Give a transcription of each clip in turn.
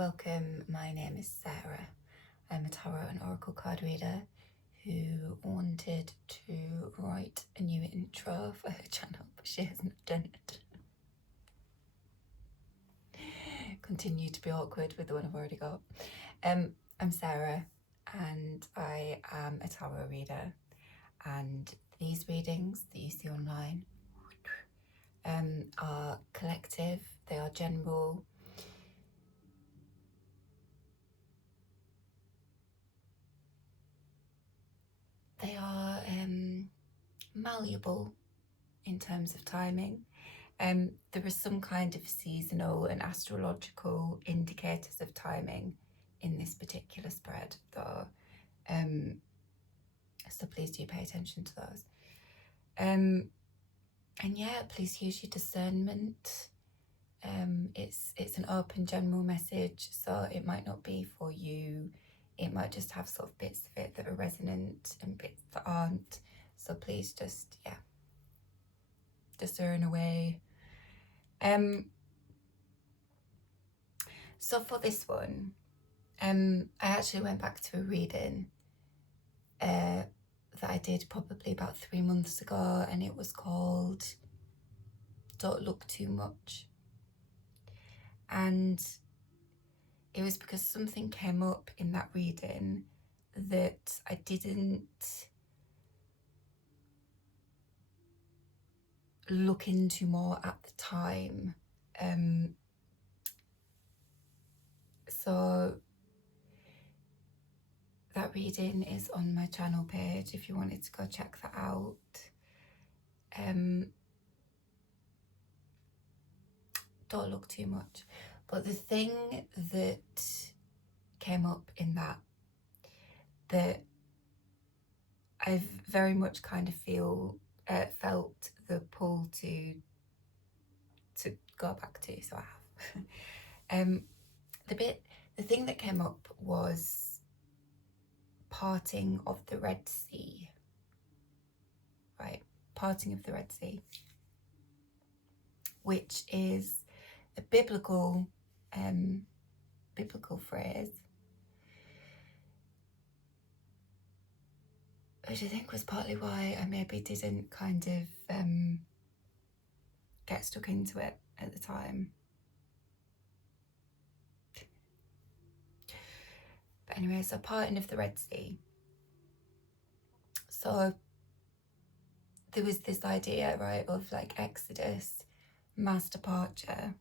welcome. My name is Sarah. I'm a tarot and oracle card reader who wanted to write a new intro for her channel, but she hasn't done it. Continue to be awkward with the one I've already got. I'm Sarah and I am a tarot reader, and these readings that you see online are collective, they are general. They are malleable in terms of timing. There is some kind of seasonal and astrological indicators of timing in this particular spread, though. So please do pay attention to those. And yeah, please use your discernment. It's an open general message, so it might not be for you. It might just have sort of bits of it that are resonant and bits that aren't. So please just, yeah, discern away. So for this one, I actually went back to a reading that I did probably about 3 months ago, and it was called Don't Look Too Much. And it was because something came up in that reading that I didn't look into more at the time. So that reading is on my channel page if you wanted to go check that out. Don't look too much. But the thing that came up in that I've very much kind of felt the pull to go back to, so I have. The thing that came up was parting of the Red Sea, right? Parting of the Red Sea, which is a biblical phrase, which I think was partly why I maybe didn't kind of get stuck into it at the time. But anyway, so parting of the Red Sea. So there was this idea, right, of like Exodus, mass departure,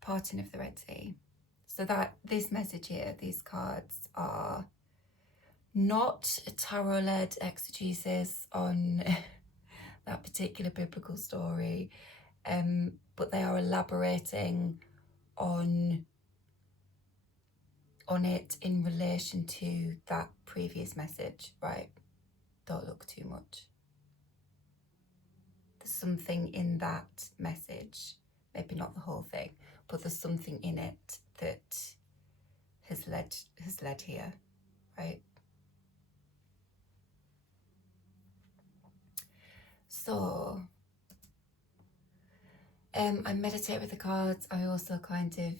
parting of the Red Sea. So that this message here, these cards are not a tarot-led exegesis on that particular biblical story, but they are elaborating on it in relation to that previous message, right? Don't look too much. There's something in that message, maybe not the whole thing, but there's something in it that has led here, right? So I meditate with the cards. I also kind of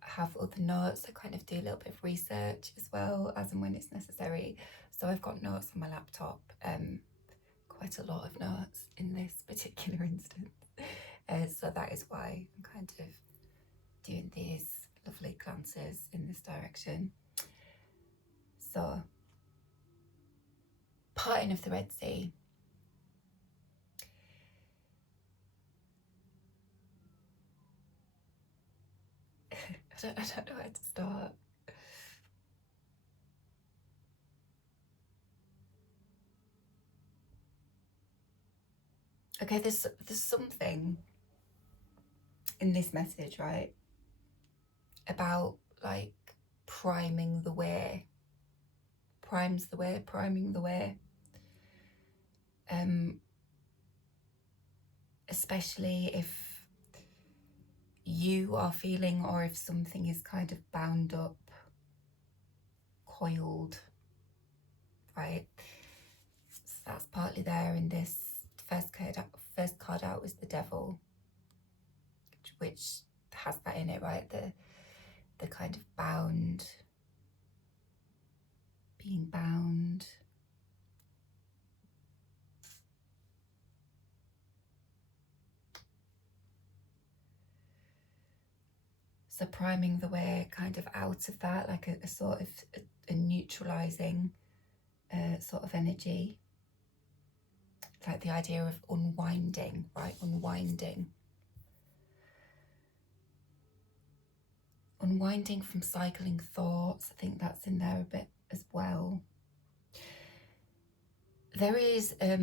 have other notes. I kind of do a little bit of research as well, as and when it's necessary. So I've got notes on my laptop, quite a lot of notes in this particular instance. So that is why I'm kind of doing these lovely glances in this direction. So, parting of the Red Sea. I don't know where to start. Okay, there's something in this message, right, about like priming the way, priming the way, especially if you are feeling, or if something is kind of bound up, coiled, right? So that's partly there in this first card out was the Devil, which has that in it, right? The kind of bound, being bound. So priming the way kind of out of that, like a sort of a neutralizing sort of energy. Like the idea of unwinding, right? Unwinding from cycling thoughts. I think that's in there a bit as well. There is a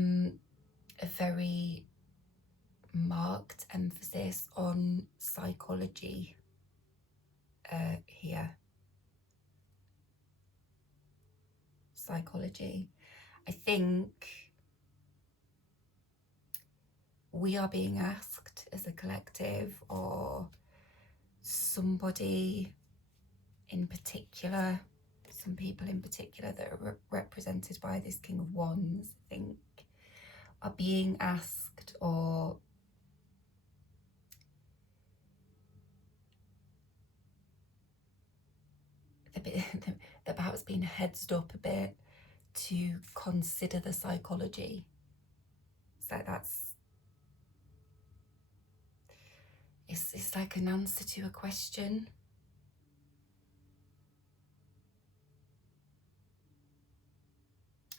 very marked emphasis on psychology here. Psychology. I think we are being asked as a collective, or somebody in particular, some people in particular that are represented by this King of Wands, I think, are being asked, or they're perhaps being headsed up a bit to consider the psychology. So it's like an answer to a question.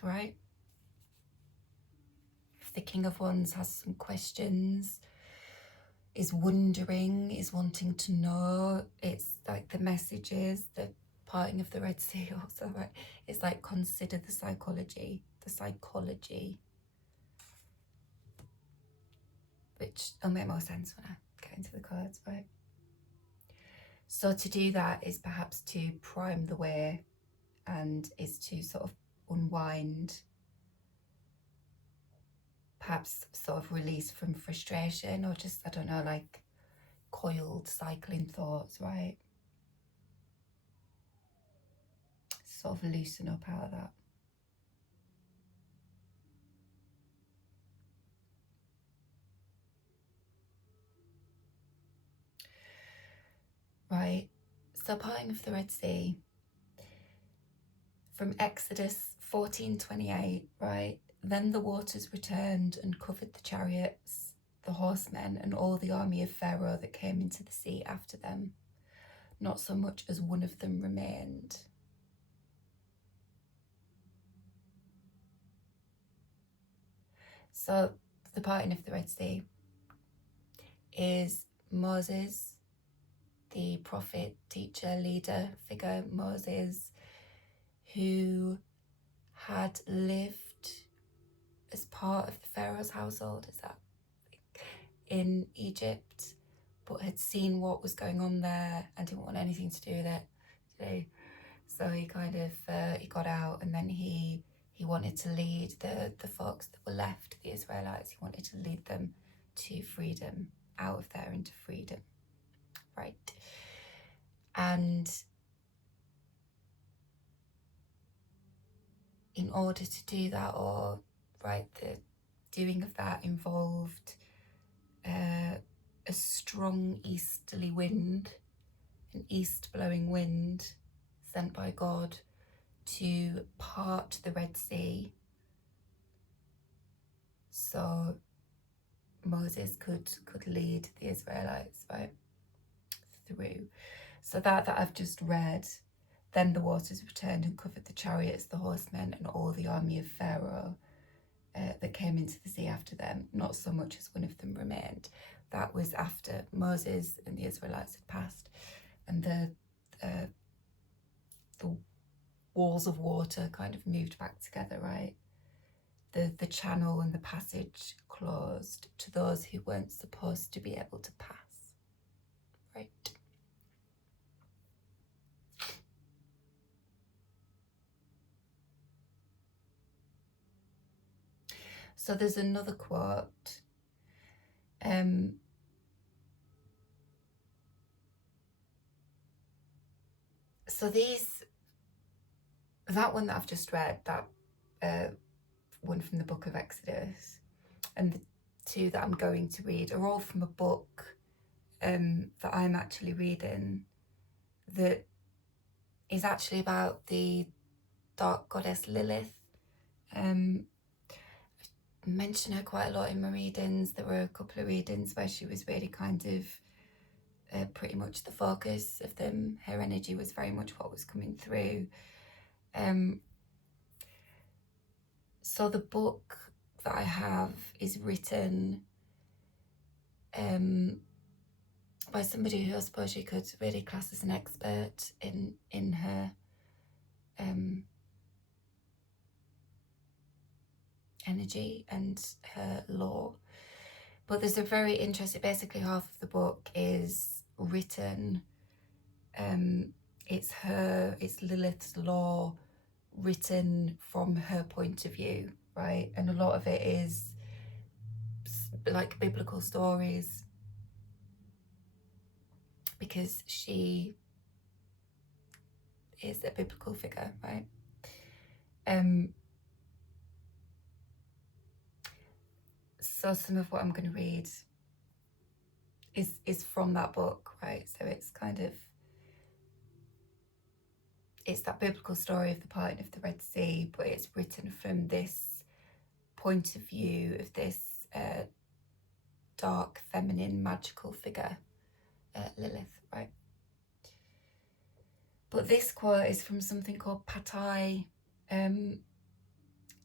Right? If the King of Wands has some questions, is wondering, is wanting to know, it's like the messages, the parting of the Red Sea also, right? It's like consider the psychology, which will make more sense when I get into the cards, right? So to do that is perhaps to prime the way, and is to sort of unwind, perhaps sort of release from frustration, or just, I don't know, like coiled cycling thoughts, right? Sort of loosen up out of that. Right, so parting of the Red Sea, from Exodus 14:28, right? Then the waters returned and covered the chariots, the horsemen, and all the army of Pharaoh that came into the sea after them. Not so much as one of them remained. So the parting of the Red Sea is Moses, the prophet, teacher, leader figure, Moses, who had lived as part of the Pharaoh's household, is that in Egypt, but had seen what was going on there and didn't want anything to do with it. So he kind of he got out, and then he wanted to lead the folks that were left, the Israelites. He wanted to lead them to freedom, out of there into freedom, right? And in order to do that, or right, the doing of that involved a strong easterly wind, an east blowing wind sent by God to part the Red Sea, so Moses could lead the Israelites, right, through. So that I've just read. Then the waters returned and covered the chariots, the horsemen, and all the army of Pharaoh that came into the sea after them. Not so much as one of them remained. That was after Moses and the Israelites had passed, and the walls of water kind of moved back together, right? The channel and the passage closed to those who weren't supposed to be able to pass, right? So there's another quote. So that one that I've just read, that one from the book of Exodus, and the two that I'm going to read are all from a book that I'm actually reading that is actually about the dark goddess Lilith. I mention her quite a lot in my readings. There were a couple of readings where she was really kind of pretty much the focus of them. Her energy was very much what was coming through. So the book that I have is written by somebody who I suppose you could really class as an expert in her energy and her law. But there's a very interesting, basically half of the book is written, it's Lilith's law written from her point of view, right? And a lot of it is like biblical stories, because she is a biblical figure, right? So some of what I'm going to read is from that book, right? So it's kind of, it's that biblical story of the parting of the Red Sea, but it's written from this point of view of this dark, feminine, magical figure, Lilith, right? But this quote is from something called Patai, and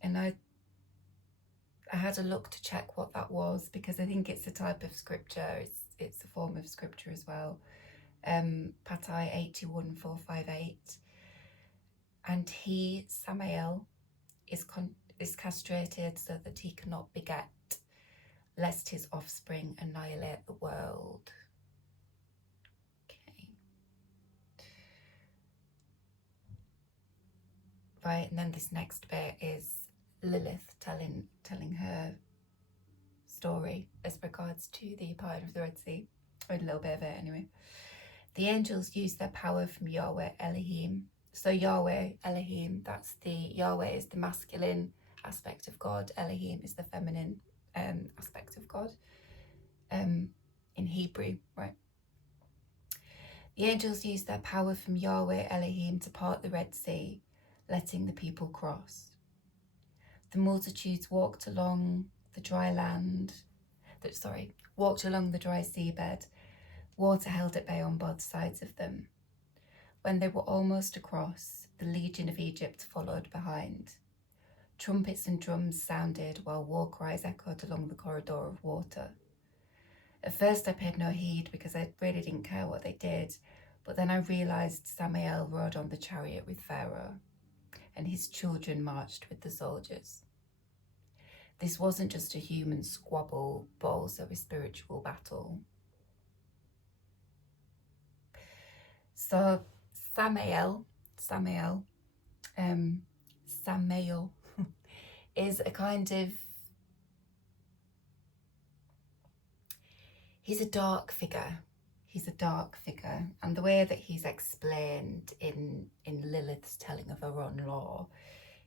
I had a look to check what that was, because I think it's a type of scripture. It's a form of scripture as well. Patai 81458, and he, Samael, is castrated so that he cannot beget, lest his offspring annihilate the world. Okay. Right, and then this next bit is Lilith telling her story as regards to the parting of the Red Sea, or a little bit of it anyway. The angels used their power from Yahweh Elohim. So Yahweh Elohim, that's the Yahweh is the masculine aspect of God. Elohim is the feminine aspect of God. In Hebrew, right? The angels used their power from Yahweh Elohim to part the Red Sea, letting the people cross. The multitudes walked along the dry seabed. Water held at bay on both sides of them. When they were almost across, the legion of Egypt followed behind. Trumpets and drums sounded while war cries echoed along the corridor of water. At first I paid no heed because I really didn't care what they did, but then I realised Samael rode on the chariot with Pharaoh, and his children marched with the soldiers. This wasn't just a human squabble, but also a spiritual battle. So Samael is a kind of, he's a dark figure. And the way that he's explained in Lilith's telling of her own law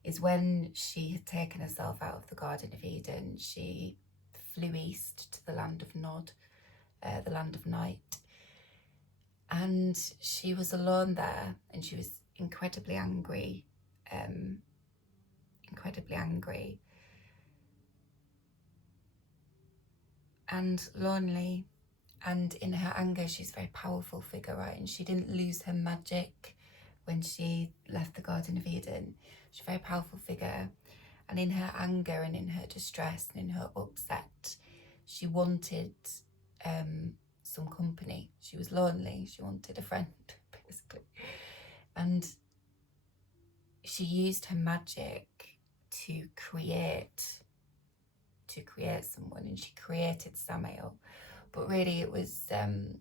is when she had taken herself out of the Garden of Eden, she flew east to the land of Nod, the land of night. And she was alone there, and she was incredibly angry, and lonely. And in her anger, she's a very powerful figure, right? And she didn't lose her magic when she left the Garden of Eden. She's a very powerful figure. And in her anger and in her distress and in her upset, she wanted some company. She was lonely. She wanted a friend, basically. And she used her magic to create someone, and she created Samael. But really it was an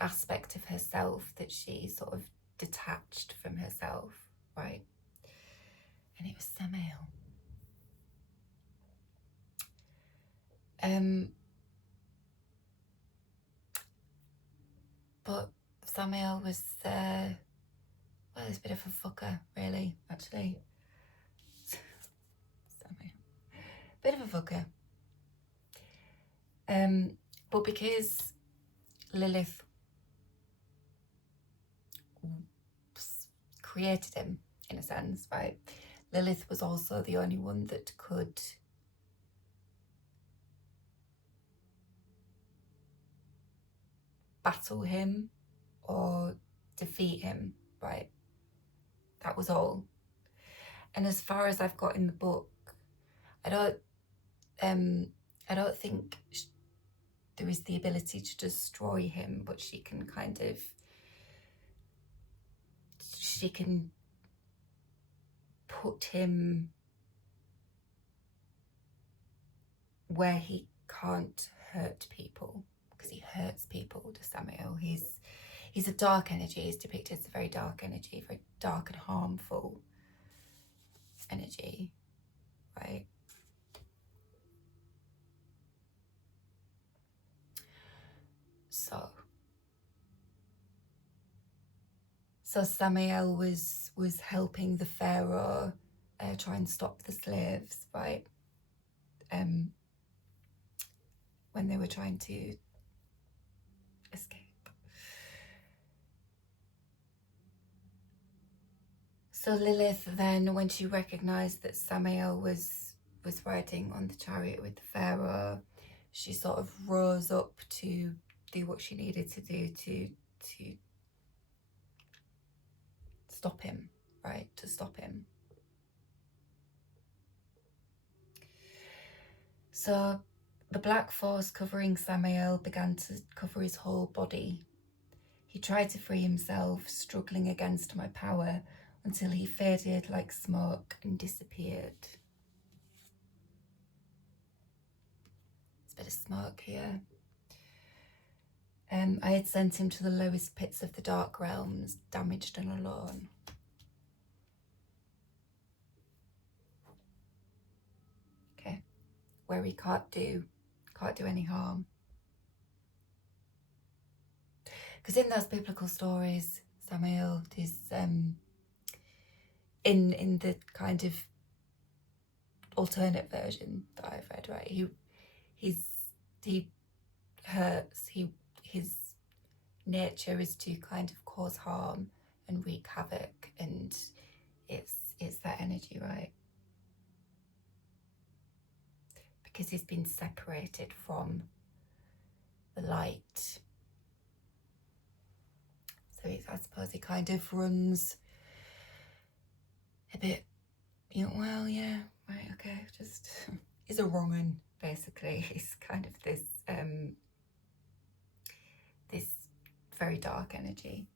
aspect of herself that she sort of detached from herself, right? And it was Samael. But Samael was he's a bit of a fucker, really, actually. Samael, bit of a fucker. But because Lilith created him, in a sense, right? Lilith was also the only one that could battle him or defeat him, right? That was all. And as far as I've got in the book, I don't think there is the ability to destroy him, but she can put him where he can't hurt people, because he hurts people, to Samael. He's a dark energy. He's depicted as a very dark energy, very dark and harmful energy, right? So Samael was helping the pharaoh try and stop the slaves, right? When they were trying to escape. So Lilith then, when she recognized that Samael was riding on the chariot with the pharaoh, she sort of rose up to do what she needed to do to stop him, right? To stop him. So the black force covering Samael began to cover his whole body. He tried to free himself, struggling against my power, until he faded like smoke and disappeared. There's a bit of smoke here. I had sent him to the lowest pits of the dark realms, damaged and alone. Okay, where he can't do any harm. Because in those biblical stories, Samael is in the kind of alternate version that I've read, right? He hurts. His nature is to kind of cause harm and wreak havoc, and it's that energy, right? Because he's been separated from the light. So I suppose he kind of runs a bit, well, yeah, right, okay, just, he's a wrong un, basically. He's kind of this very dark energy,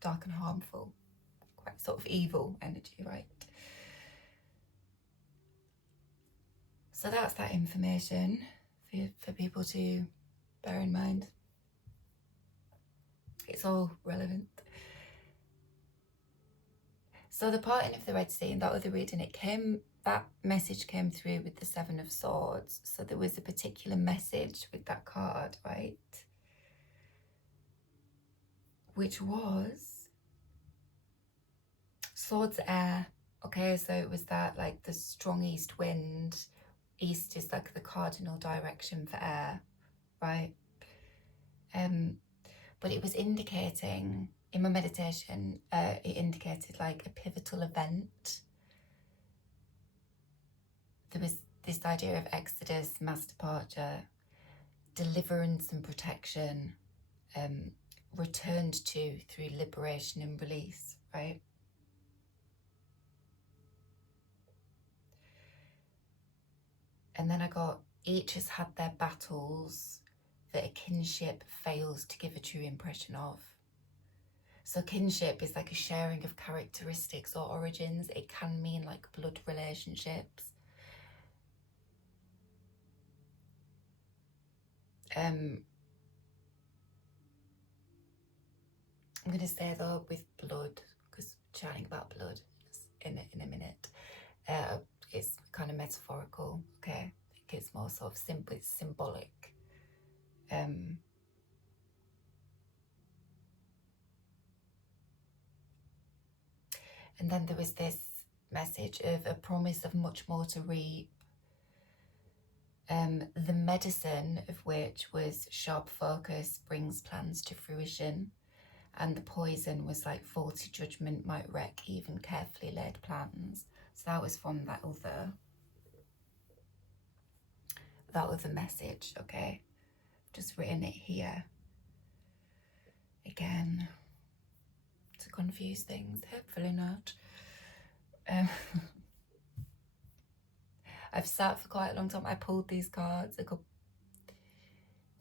dark and harmful, quite sort of evil energy, right? So that's that information for people to bear in mind. It's all relevant. So the parting of the Red Sea, in that other reading, that message came through with the Seven of Swords. So there was a particular message with that card, right? Which was Swords air. Okay, so it was that, like, the strong east wind. East is like the cardinal direction for air, right? But it was indicating, in my meditation, it indicated like a pivotal event. There was this idea of exodus, mass departure, deliverance and protection, returned to through liberation and release, right? And then I got, each has had their battles that a kinship fails to give a true impression of. So kinship is like a sharing of characteristics or origins. It can mean like blood relationships. I'm going to say though with blood, because chatting about blood in a minute, it's kind of metaphorical, okay? I think it's more sort of it's symbolic. And then there was this message of a promise of much more to reap, the medicine of which was sharp focus brings plans to fruition, and the poison was like faulty judgment might wreck even carefully laid plans. So that was from that other message, okay? Just written it here again to confuse things, hopefully not. I've sat for quite a long time. I pulled these cards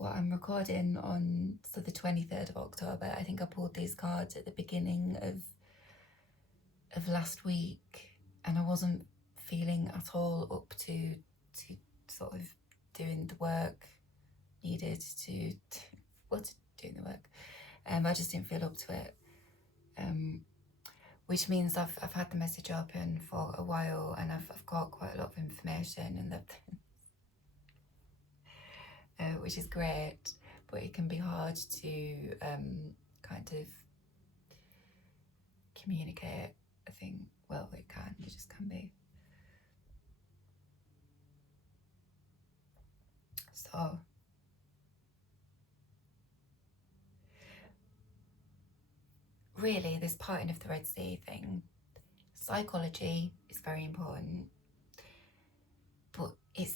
I'm recording on, so the 23rd of October. I think I pulled these cards at the beginning of last week, and I wasn't feeling at all up to sort of doing the work needed to doing the work. I just didn't feel up to it, which means I've had the message open for a while, and I've got quite a lot of information, and that which is great, but it can be hard to kind of communicate. I think, well, it just can be. So really, this parting of the Red Sea thing, psychology is very important, but it's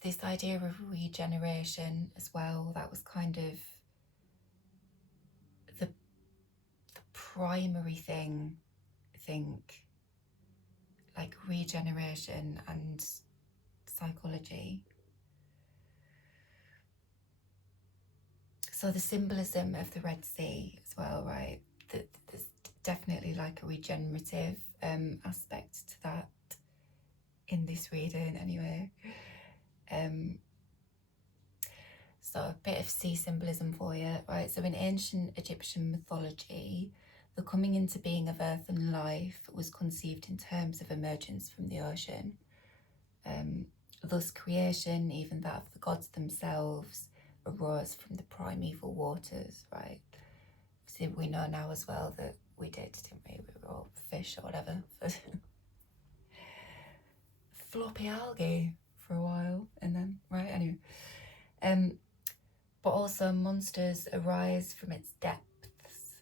this idea of regeneration as well. That was kind of the primary thing, I think, like regeneration and psychology. So the symbolism of the Red Sea as well, right? There's definitely like a regenerative aspect to that in this reading anyway. So a bit of sea symbolism for you, right? So in ancient Egyptian mythology, the coming into being of earth and life was conceived in terms of emergence from the ocean. Thus creation, even that of the gods themselves, arose from the primeval waters, right? So we know now as well that we did, didn't we? We were all fish or whatever. Floppy algae for a while, and then, right, anyway. But also monsters arise from its depths,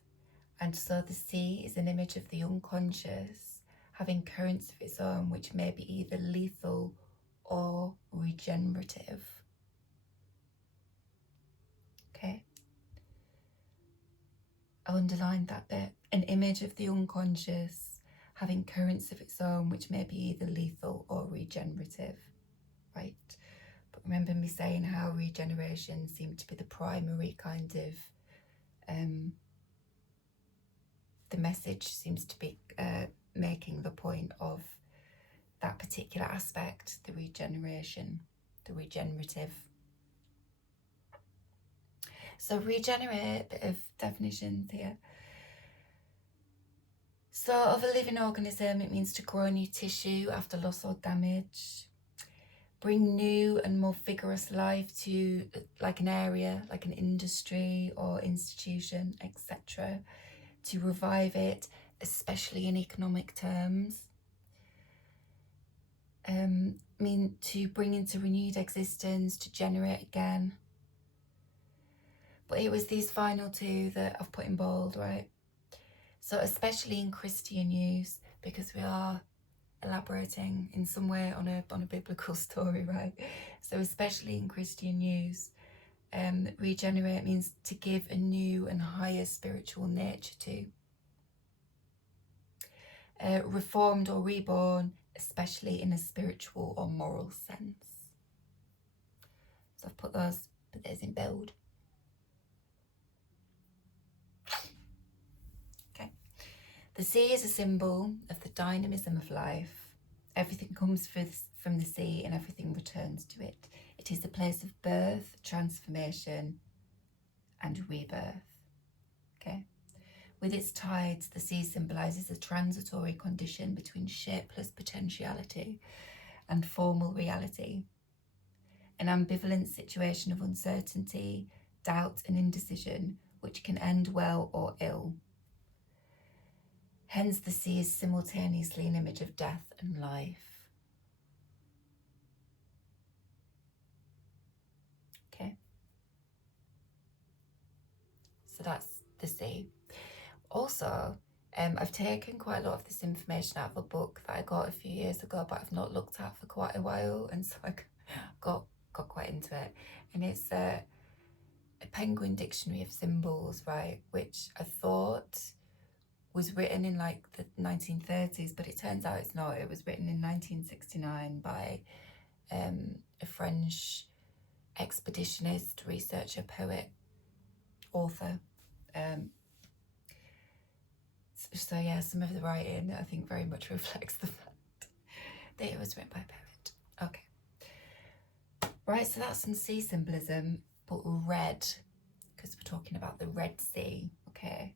and so the sea is an image of the unconscious, having currents of its own which may be either lethal or regenerative. Okay, I underlined that bit. An image of the unconscious having currents of its own which may be either lethal or regenerative, right? But remember me saying how regeneration seemed to be the primary kind of the message seems to be making the point of that particular aspect, the regeneration, the regenerative. So regenerate, bit of definitions here. So of a living organism, it means to grow new tissue after loss or damage, bring new and more vigorous life to like an area, like an industry or institution, etc., to revive it, especially in economic terms. Mean to bring into renewed existence, to generate again. But it was these final two that I've put in bold, right? So especially in Christian use, because we are elaborating in some way on a biblical story, right? So especially in Christian use, regenerate means to give a new and higher spiritual nature to. Reformed or reborn, especially in a spiritual or moral sense. So I've put those in bold. Okay. The sea is a symbol of the dynamism of life. Everything comes from the sea and everything returns to it. It is a place of birth, transformation, and rebirth. Okay. With its tides, the sea symbolises a transitory condition between shapeless potentiality and formal reality, an ambivalent situation of uncertainty, doubt, and indecision, which can end well or ill. Hence, the sea is simultaneously an image of death and life. So that's the sea. Also, I've taken quite a lot of this information out of a book that I got a few years ago, but I've not looked at for quite a while, and so I got quite into it. And it's a Penguin Dictionary of Symbols, right, which I thought was written in like the 1930s, but it turns out it's not. It was written in 1969 by a French expeditionist, researcher, poet, author. So yeah, some of the writing I think very much reflects the fact that it was written by a poet. Okay. Right, so that's some sea symbolism, but red, because we're talking about the Red Sea, okay?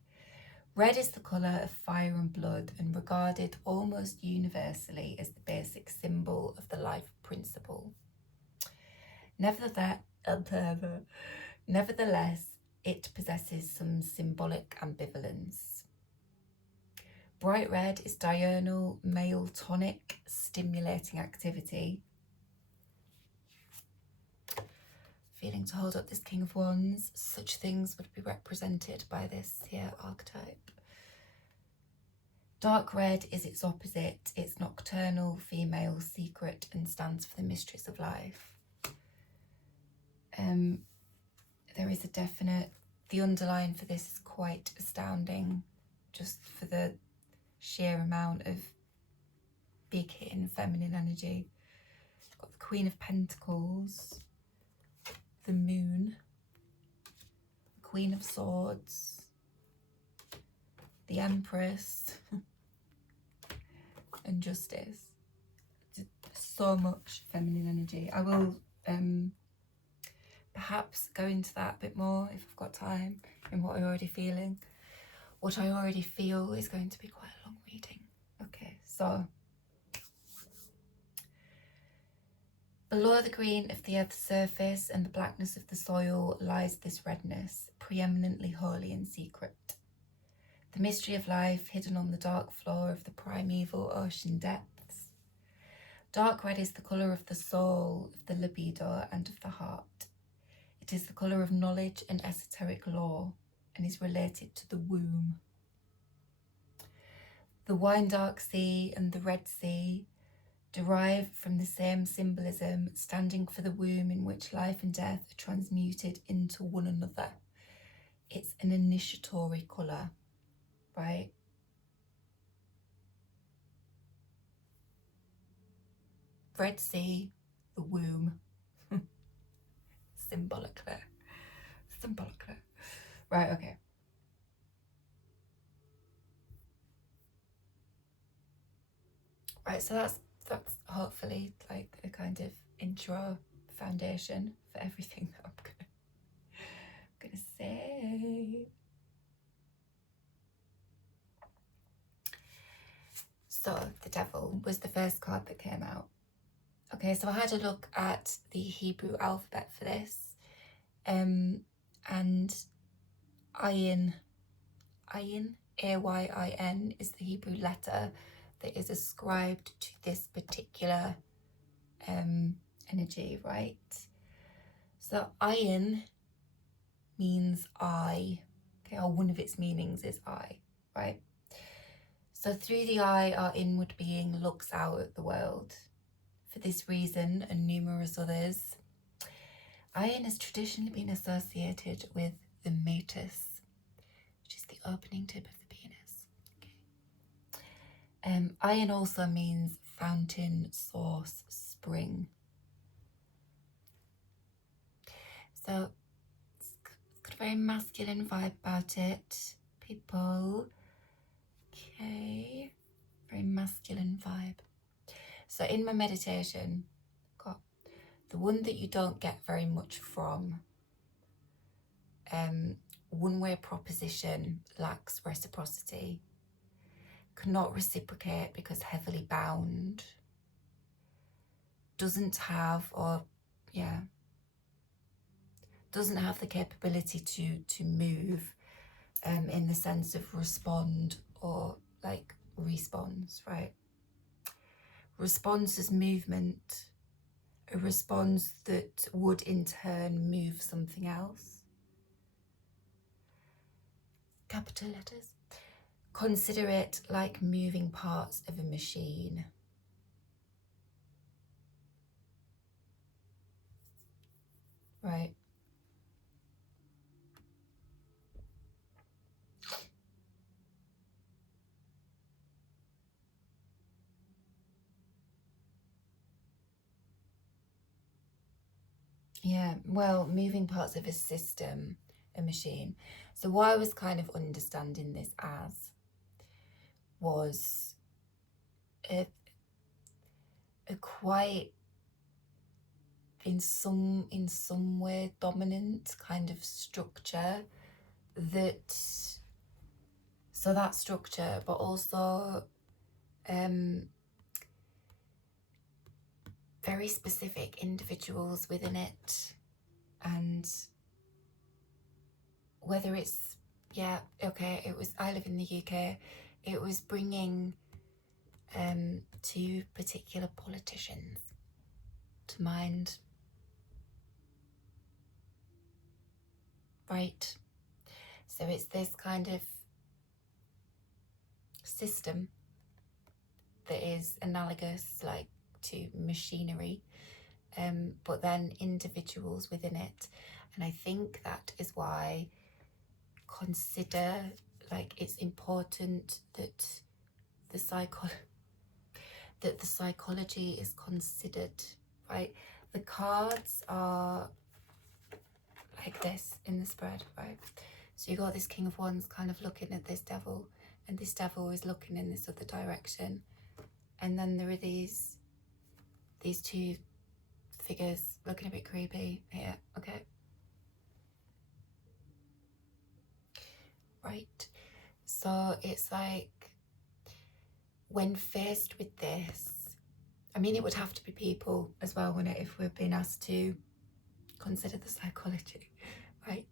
Red is the colour of fire and blood and regarded almost universally as the basic symbol of the life principle. Nevertheless, it possesses some symbolic ambivalence. Bright red is diurnal, male tonic, stimulating activity. Feeling to hold up this King of Wands, such things would be represented by this here archetype. Dark red is its opposite. It's nocturnal, female, secret, and stands for the mysteries of life. There is a definite, the underline for this is quite astounding, just for the sheer amount of big hitting feminine energy. We've got the Queen of Pentacles, the Moon, the Queen of Swords, the Empress, and Justice. So much feminine energy. I will perhaps go into that a bit more if I've got time in what I'm already feeling. What I already feel is going to be quite a long reading. Okay, so below the green of the earth's surface and the blackness of the soil lies this redness, preeminently holy and secret. The mystery of life hidden on the dark floor of the primeval ocean depths. Dark red is the colour of the soul, of the libido, and of the heart. It is the colour of knowledge and esoteric lore, and is related to the womb. The wine-dark sea and the Red Sea derive from the same symbolism, standing for the womb in which life and death are transmuted into one another. It's an initiatory colour, right? Red Sea, the womb. Symbolically. Right, okay. Right, so that's hopefully like a kind of intro foundation for everything that I'm gonna say. So the Devil was the first card that came out. Okay, so I had a look at the Hebrew alphabet for this, and Ayin, A-Y-I-N, is the Hebrew letter that is ascribed to this particular energy, right? So Ayin means eye, okay, or one of its meanings is eye, right? So through the eye, our inward being looks out at the world. For this reason and numerous others, Ayin has traditionally been associated with the meatus, which is the opening tip of the penis. Okay. Ayin also means fountain, source, spring. So it's got a very masculine vibe about it, people. Okay, very masculine vibe. So in my meditation, I've got the one that you don't get very much from. One-way proposition lacks reciprocity. Cannot reciprocate because heavily bound. Doesn't have the capability to move in the sense of respond or like response, right? Response is movement, a response that would in turn move something else. capital letters. Consider it like moving parts of a machine. Right. Yeah, well, moving parts of a system, a machine. So what I was kind of understanding this as was a quite, in some way, dominant kind of structure that, so that structure, but also very specific individuals within it, and whether it's, yeah, okay, it was, I live in the UK, it was bringing two particular politicians to mind. Right. So it's this kind of system that is analogous, like, to machinery, but then individuals within it. And I think that is why consider, like, it's important that the psychology is considered, right? The cards are like this in the spread, right? So you got this King of Wands kind of looking at this devil, and this devil is looking in this other direction. And then there are these two figures looking a bit creepy here, okay? Right. So it's like, when faced with this, I mean, it would have to be people as well, wouldn't it, if we're being asked to consider the psychology, right?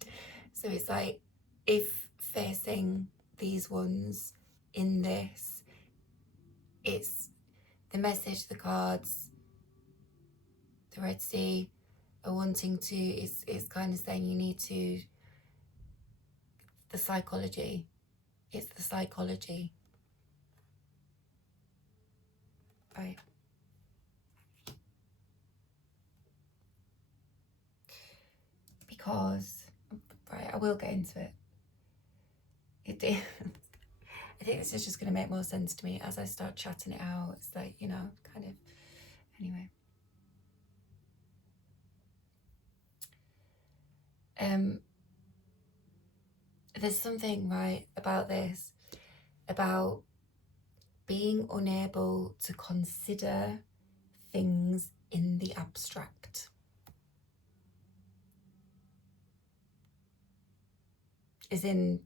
So it's like, if facing these ones in this, it's the message, the cards, the Red Sea are wanting to, is kind of saying you need to, the psychology, it's the psychology, right? Because, right, I will get into it. I think this is just going to make more sense to me as I start chatting it out. It's like, you know, kind of, anyway. There's something, right, about this, about being unable to consider things in the abstract. As in,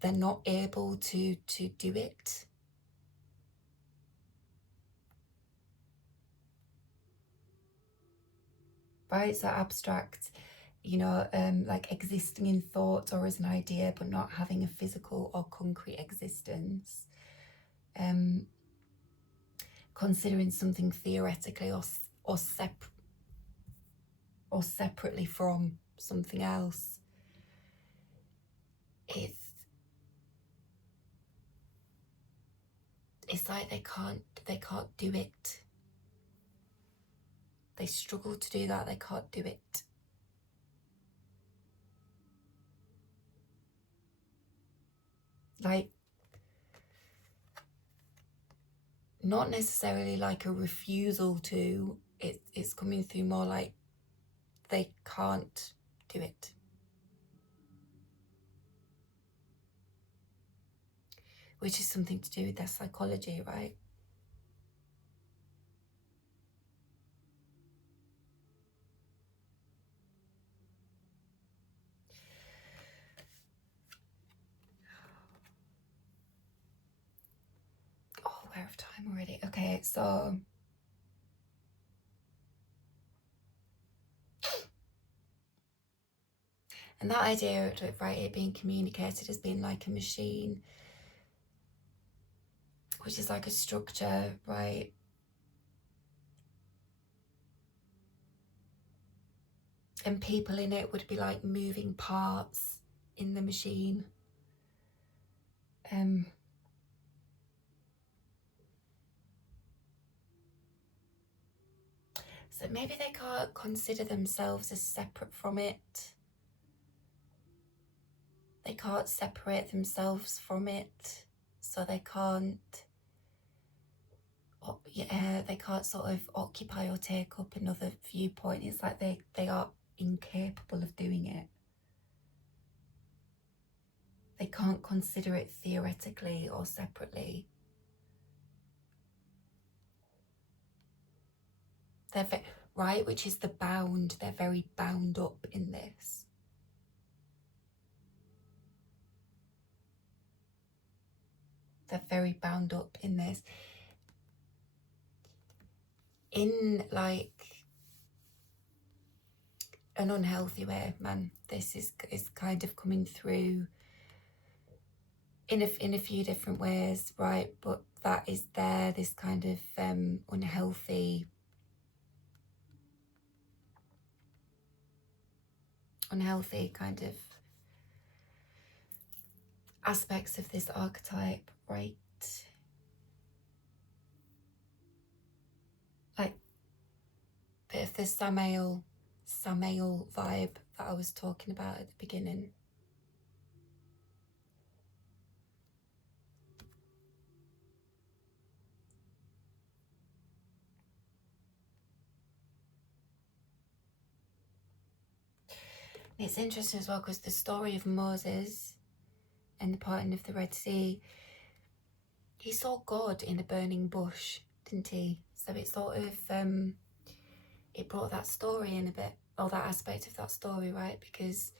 they're not able to do it. Right, so abstract, you know, like existing in thoughts or as an idea, but not having a physical or concrete existence. Considering something theoretically or separately from something else. It's like they can't do it. They struggle to do that. They can't do it. Like, not necessarily like a refusal to, it's coming through more like they can't do it. Which is something to do with their psychology, right? Oh, we're out of time already. Okay, so and that idea of, right, it being communicated as being like a machine, which is like a structure, right? And people in it would be like moving parts in the machine. So maybe they can't consider themselves as separate from it. They can't separate themselves from it. So they can't, they can't sort of occupy or take up another viewpoint. It's like they are incapable of doing it. They can't consider it theoretically or separately. They're right, which is the bound. They're very bound up in this. They're very bound up in this. In like an unhealthy way, man. This is kind of coming through in a few different ways, right? But that is there, this kind of unhealthy kind of aspects of this archetype, right? Like bit of the Samael vibe that I was talking about at the beginning. It's interesting as well because the story of Moses and the parting of the Red Sea, he saw God in a burning bush, didn't he? So it sort of, it brought that story in a bit, or that aspect of that story, right? Because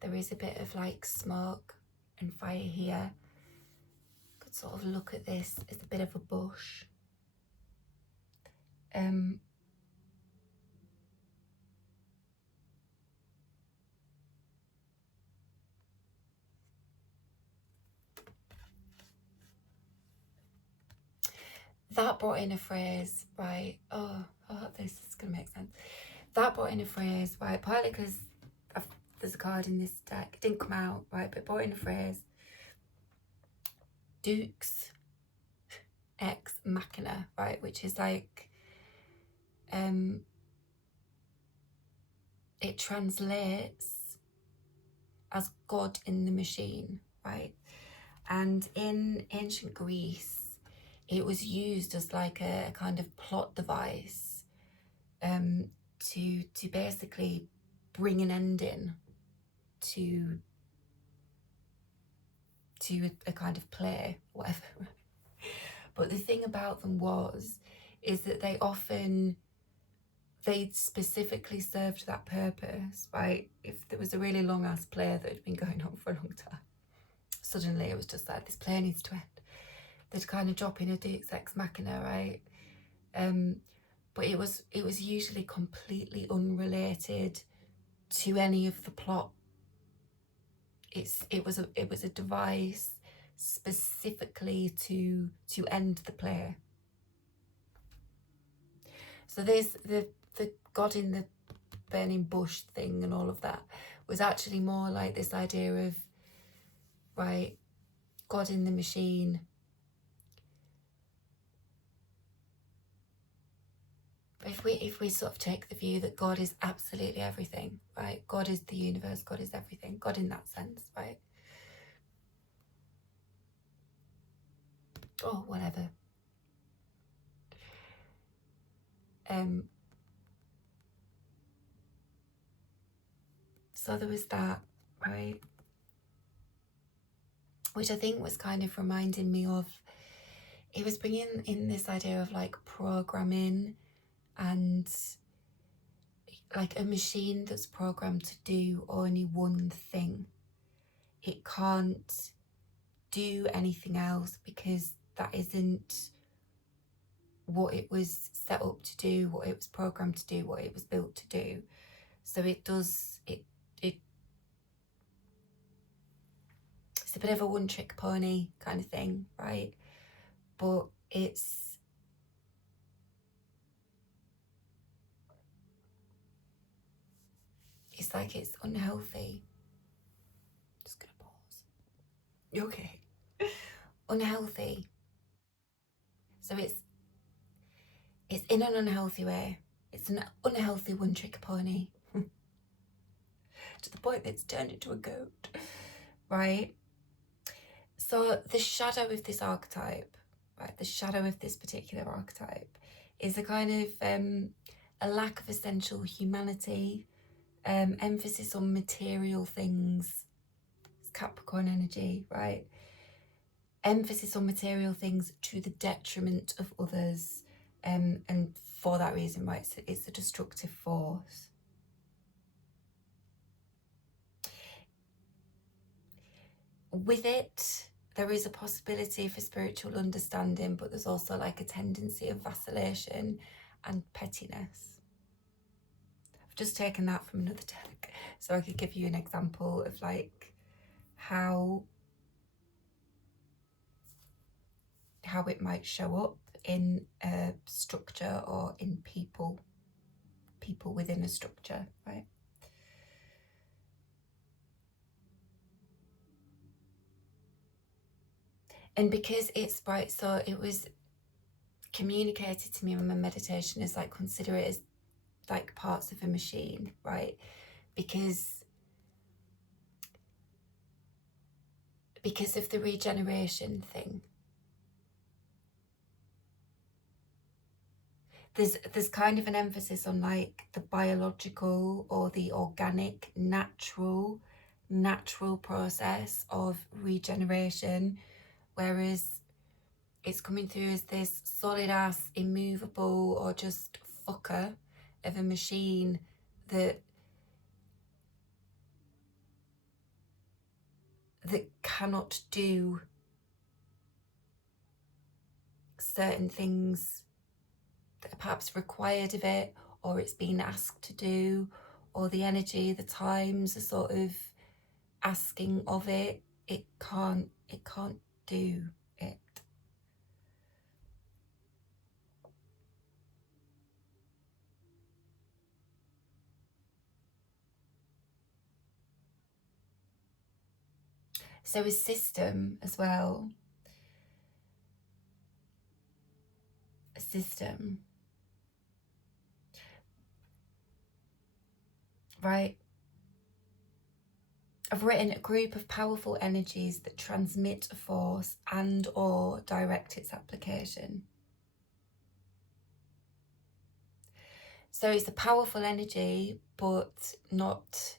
there is a bit of like smoke and fire here. Could sort of look at this as a bit of a bush. That brought in a phrase, right? Oh, I hope this is going to make sense. That brought in a phrase, right? Partly because there's a card in this deck. It didn't come out, right? But it brought in a phrase. Deux Ex Machina, right? Which is like, it translates as God in the machine, right? And in ancient Greece, it was used as like a kind of plot device to basically bring an ending to a kind of play, whatever. But the thing about them is that they specifically served that purpose, right? If there was a really long ass play that had been going on for a long time, suddenly it was just like, this play needs to end. They'd kind of drop in a Deux Ex Machina, right? But it was usually completely unrelated to any of the plot. It was a device specifically to end the play. So there's the God in the burning bush thing and all of that was actually more like this idea of, right, God in the machine. If we sort of take the view that God is absolutely everything, right? God is the universe, God is everything, God in that sense, right? Or whatever. So there was that, right? Which I think was kind of reminding me of, it was bringing in this idea of like programming and like a machine that's programmed to do only one thing. It can't do anything else because that isn't what it was set up to do, what it was programmed to do, what it was built to do. So it's a bit of a one-trick pony kind of thing, right? But it's it's like it's unhealthy. Just gonna pause. Okay. Unhealthy. So it's in an unhealthy way. It's an unhealthy one-trick pony. To the point that it's turned into a goat. Right? So the shadow of this archetype, right, the shadow of this particular archetype is a kind of a lack of essential humanity, emphasis on material things. It's Capricorn energy, right? Emphasis on material things to the detriment of others, and for that reason, right, it's a destructive force. With it, there is a possibility for spiritual understanding, but there's also like a tendency of vacillation and pettiness. I've just taken that from another deck, so I could give you an example of like how it might show up in a structure or in people within a structure, right? And because it's right, so it was communicated to me in my meditation as like, consider it as like parts of a machine, right? Because of the regeneration thing. There's kind of an emphasis on like the biological or the organic, natural process of regeneration, whereas it's coming through as this solid ass, immovable, or just fucker of a machine that cannot do certain things that are perhaps required of it, or it's been asked to do, or the energy, the times are sort of asking of it. It can't do it. So a system as well. A system. Right? I've written a group of powerful energies that transmit a force and or direct its application. So it's a powerful energy, but not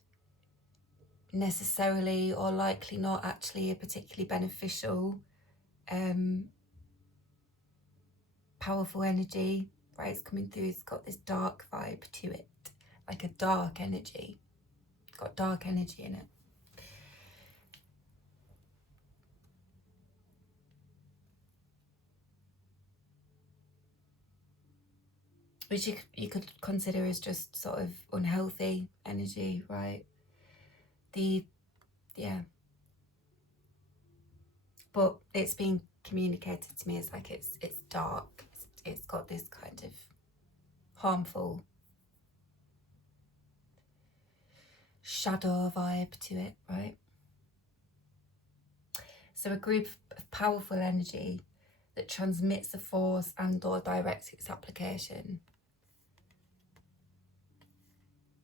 necessarily, or likely not actually, a particularly beneficial powerful energy, right? It's coming through, it's got this dark vibe to it, like a dark energy. It's got dark energy in it. Which you could consider as just sort of unhealthy energy, right? Yeah. But it's being communicated to me as like it's dark. It's got this kind of harmful shadow vibe to it, right? So a group of powerful energy that transmits a force and or directs its application.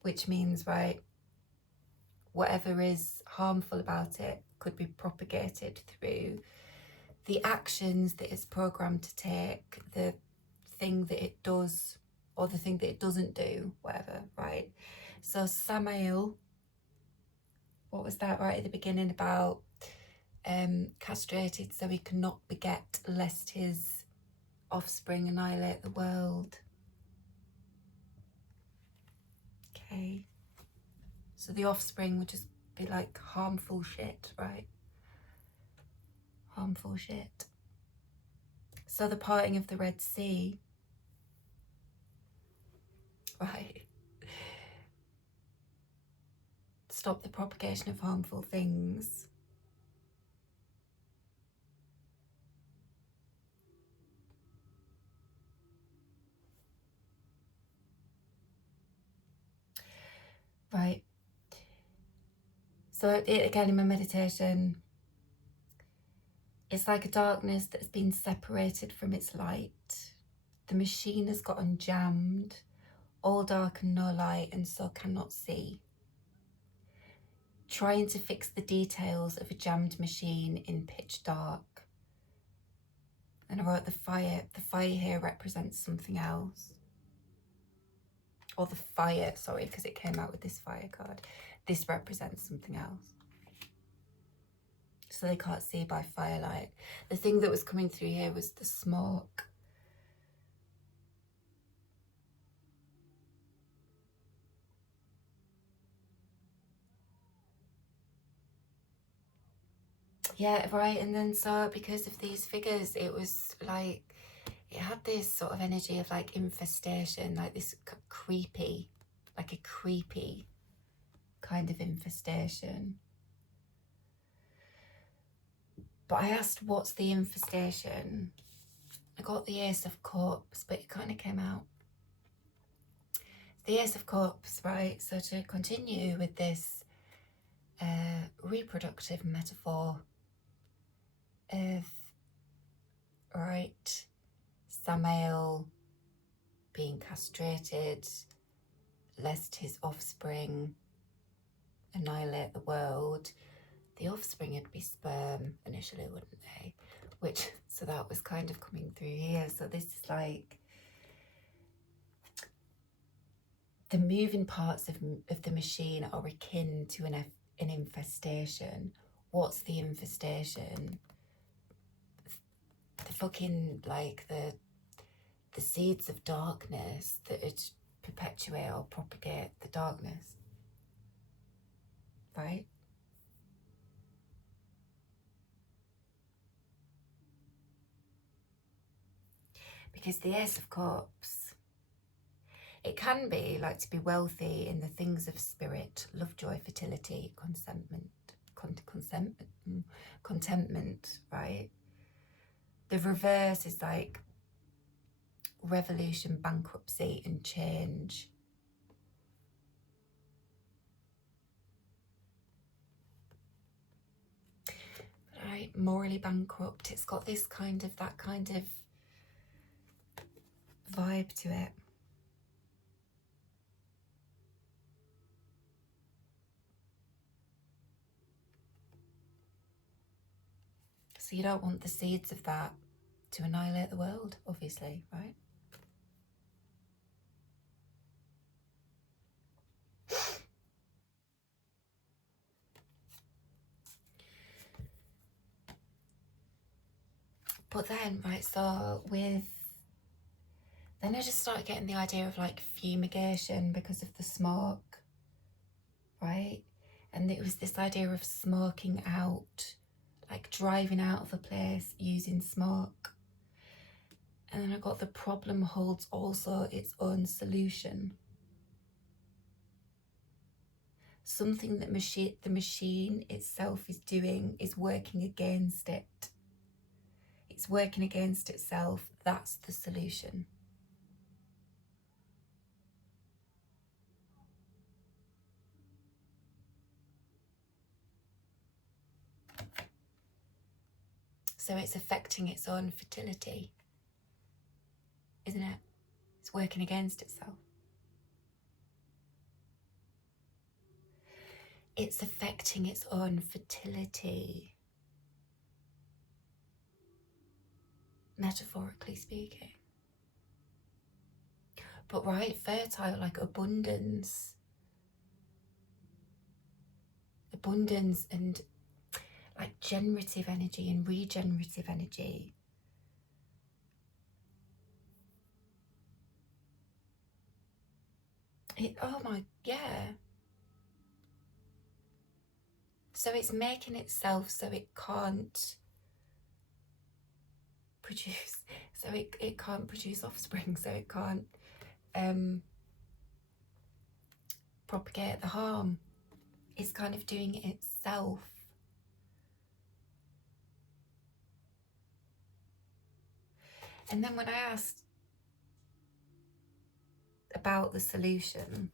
Which means, right, whatever is harmful about it could be propagated through the actions that it's programmed to take, the thing that it does or the thing that it doesn't do, whatever, right? So Samael, what was that right at the beginning about castrated so he cannot beget lest his offspring annihilate the world. Okay, so the offspring would just be like harmful shit, right? Harmful shit. So the parting of the Red Sea, right? Stop the propagation of harmful things. Right. So again, in my meditation, it's like a darkness that's been separated from its light. The machine has gotten jammed, all dark and no light, and so cannot see. Trying to fix the details of a jammed machine in pitch dark. And I wrote the fire. The fire here represents something else. Or the fire, sorry, because it came out with this fire card. This represents something else. So they can't see by firelight. The thing that was coming through here was the smoke. Yeah, right. And then so because of these figures, it was like, it had this sort of energy of like infestation, like this creepy, like a creepy kind of infestation. But I asked, what's the infestation? I got the Ace of Cups, but it kind of came out. The Ace of Cups, right? So to continue with this reproductive metaphor of, right, Samael being castrated, lest his offspring annihilate the world. The offspring would be sperm initially, wouldn't they? Which, so that was kind of coming through here. So this is like the moving parts of the machine are akin to an infestation. What's the infestation? The fucking, like, the seeds of darkness that would perpetuate or propagate the darkness, right? Because the Ace of Cups, it can be like to be wealthy in the things of spirit, love, joy, fertility, contentment, right? The reverse is like revolution, bankruptcy, and change. Right, morally bankrupt. It's got this kind of, that kind of vibe to it. So you don't want the seeds of that to annihilate the world, obviously, right? But then, right, so then I just started getting the idea of like fumigation because of the smoke, right? And it was this idea of smoking out, like driving out of a place using smoke. And then I got the problem holds also its own solution. Something that the machine itself is doing is working against it. It's working against itself. That's the solution. So it's affecting its own fertility, isn't it? It's working against itself. It's affecting its own fertility, metaphorically speaking. But right, fertile, like abundance and like generative energy and regenerative energy. Oh my, yeah. So it's making itself so it can't produce, so it can't produce offspring, so it can't propagate the harm. It's kind of doing it itself. And then when I asked about the solution,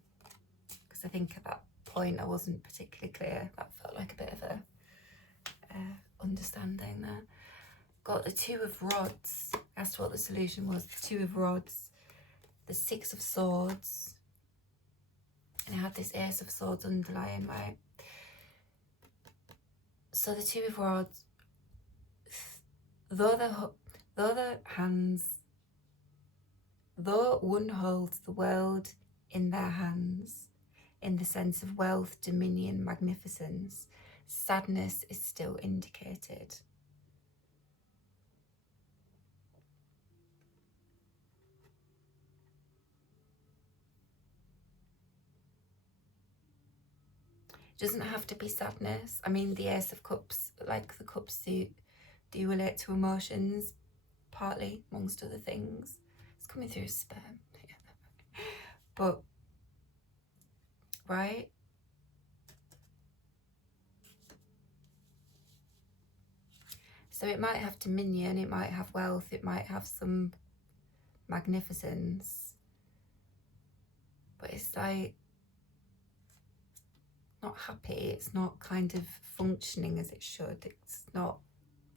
because I think at that point I wasn't particularly clear. That felt like a bit of a understanding there. Got the Two of Rods. Asked what the solution was. The Two of Rods, the Six of Swords, and I had this Ace of Swords underlying, right? So the Two of Rods, though one holds the world in their hands, in the sense of wealth, dominion, magnificence, sadness is still indicated. It doesn't have to be sadness. I mean, the Ace of Cups, like the cups do relate to emotions, partly, amongst other things. It's coming through as sperm. But, right? So it might have dominion, it might have wealth, it might have some magnificence. But it's like, not happy, it's not kind of functioning as it should, it's not,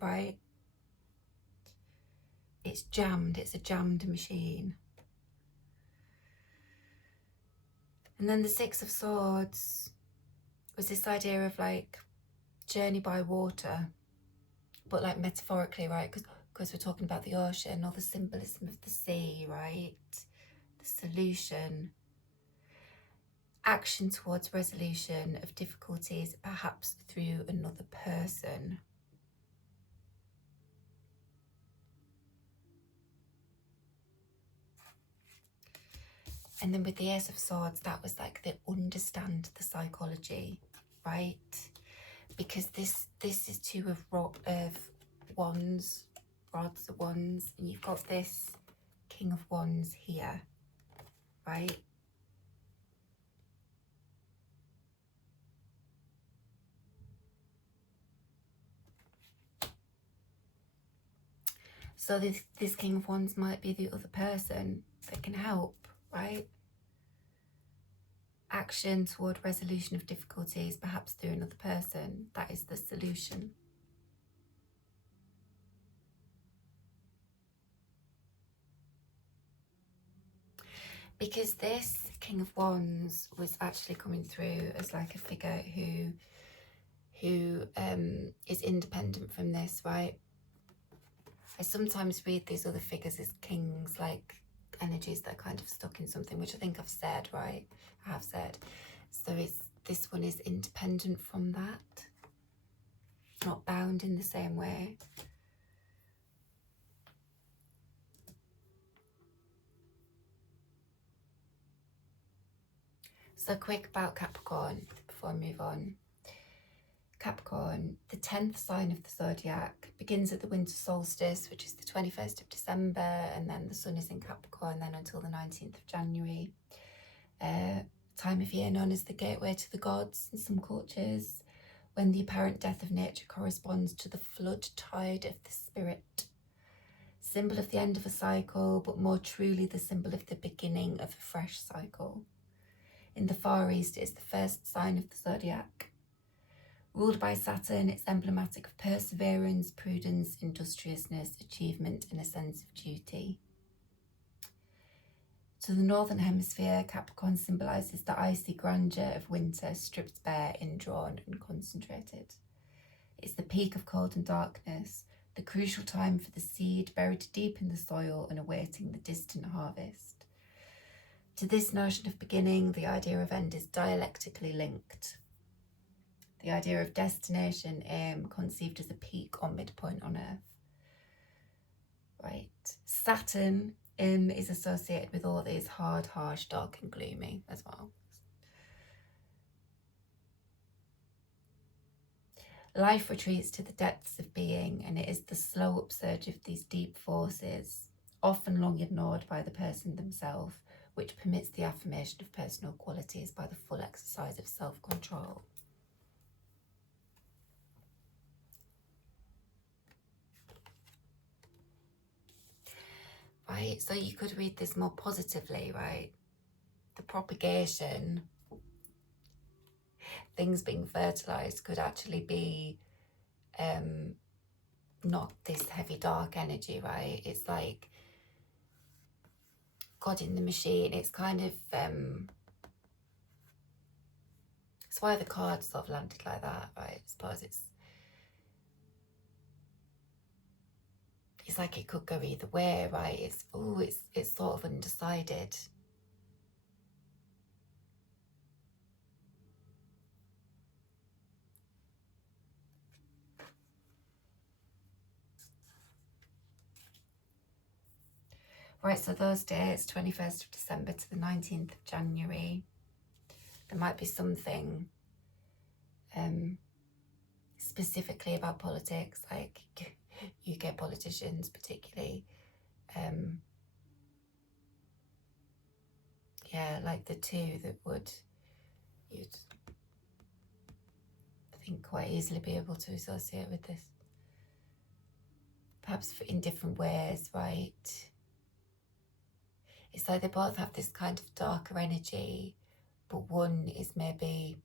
right? It's jammed, it's a jammed machine. And then the Six of Swords was this idea of like journey by water, but like metaphorically, right? Because we're talking about the ocean or the symbolism of the sea, right? The solution. Action towards resolution of difficulties, perhaps through another person. And then with the Ace of Swords, that was like the understand the psychology, right? Because this is Two of Wands, rods of wands, and you've got this King of Wands here, right? So this King of Wands might be the other person that can help, right? Action toward resolution of difficulties, perhaps through another person. That is the solution. Because this King of Wands was actually coming through as like a figure who is independent from this, right? I sometimes read these other figures as kings, like energies that are kind of stuck in something, which I think I've said, right? I have said. So this one is independent from that, not bound in the same way. So quick about Capricorn before I move on. Capricorn, the 10th sign of the zodiac, begins at the winter solstice, which is the 21st of December, and then the sun is in Capricorn then until the 19th of January. Time of year known as the gateway to the gods in some cultures, when the apparent death of nature corresponds to the flood tide of the spirit. Symbol of the end of a cycle, but more truly the symbol of the beginning of a fresh cycle. In the Far East, it is the first sign of the zodiac. Ruled by Saturn, it's emblematic of perseverance, prudence, industriousness, achievement, and a sense of duty. To the northern hemisphere, Capricorn symbolises the icy grandeur of winter, stripped bare, indrawn, and concentrated. It's the peak of cold and darkness, the crucial time for the seed buried deep in the soil and awaiting the distant harvest. To this notion of beginning, the idea of end is dialectically linked. The idea of destination, aim, conceived as a peak or midpoint on Earth. Right. Saturn is associated with all these hard, harsh, dark and gloomy as well. Life retreats to the depths of being, and it is the slow upsurge of these deep forces, often long ignored by the person themselves, which permits the affirmation of personal qualities by the full exercise of self-control. Right, so you could read this more positively, right? The propagation things being fertilized could actually be not this heavy dark energy, right? It's like God in the machine. It's kind of it's why the cards sort of landed like that, right? I suppose it's like it could go either way, right? It's sort of undecided. Right, so those dates, 21st of December to the 19th of January, there might be something specifically about politics, like UK politicians particularly. Yeah, like the two that you'd I think quite easily be able to associate with this. Perhaps in different ways, right? It's like they both have this kind of darker energy, but one is maybe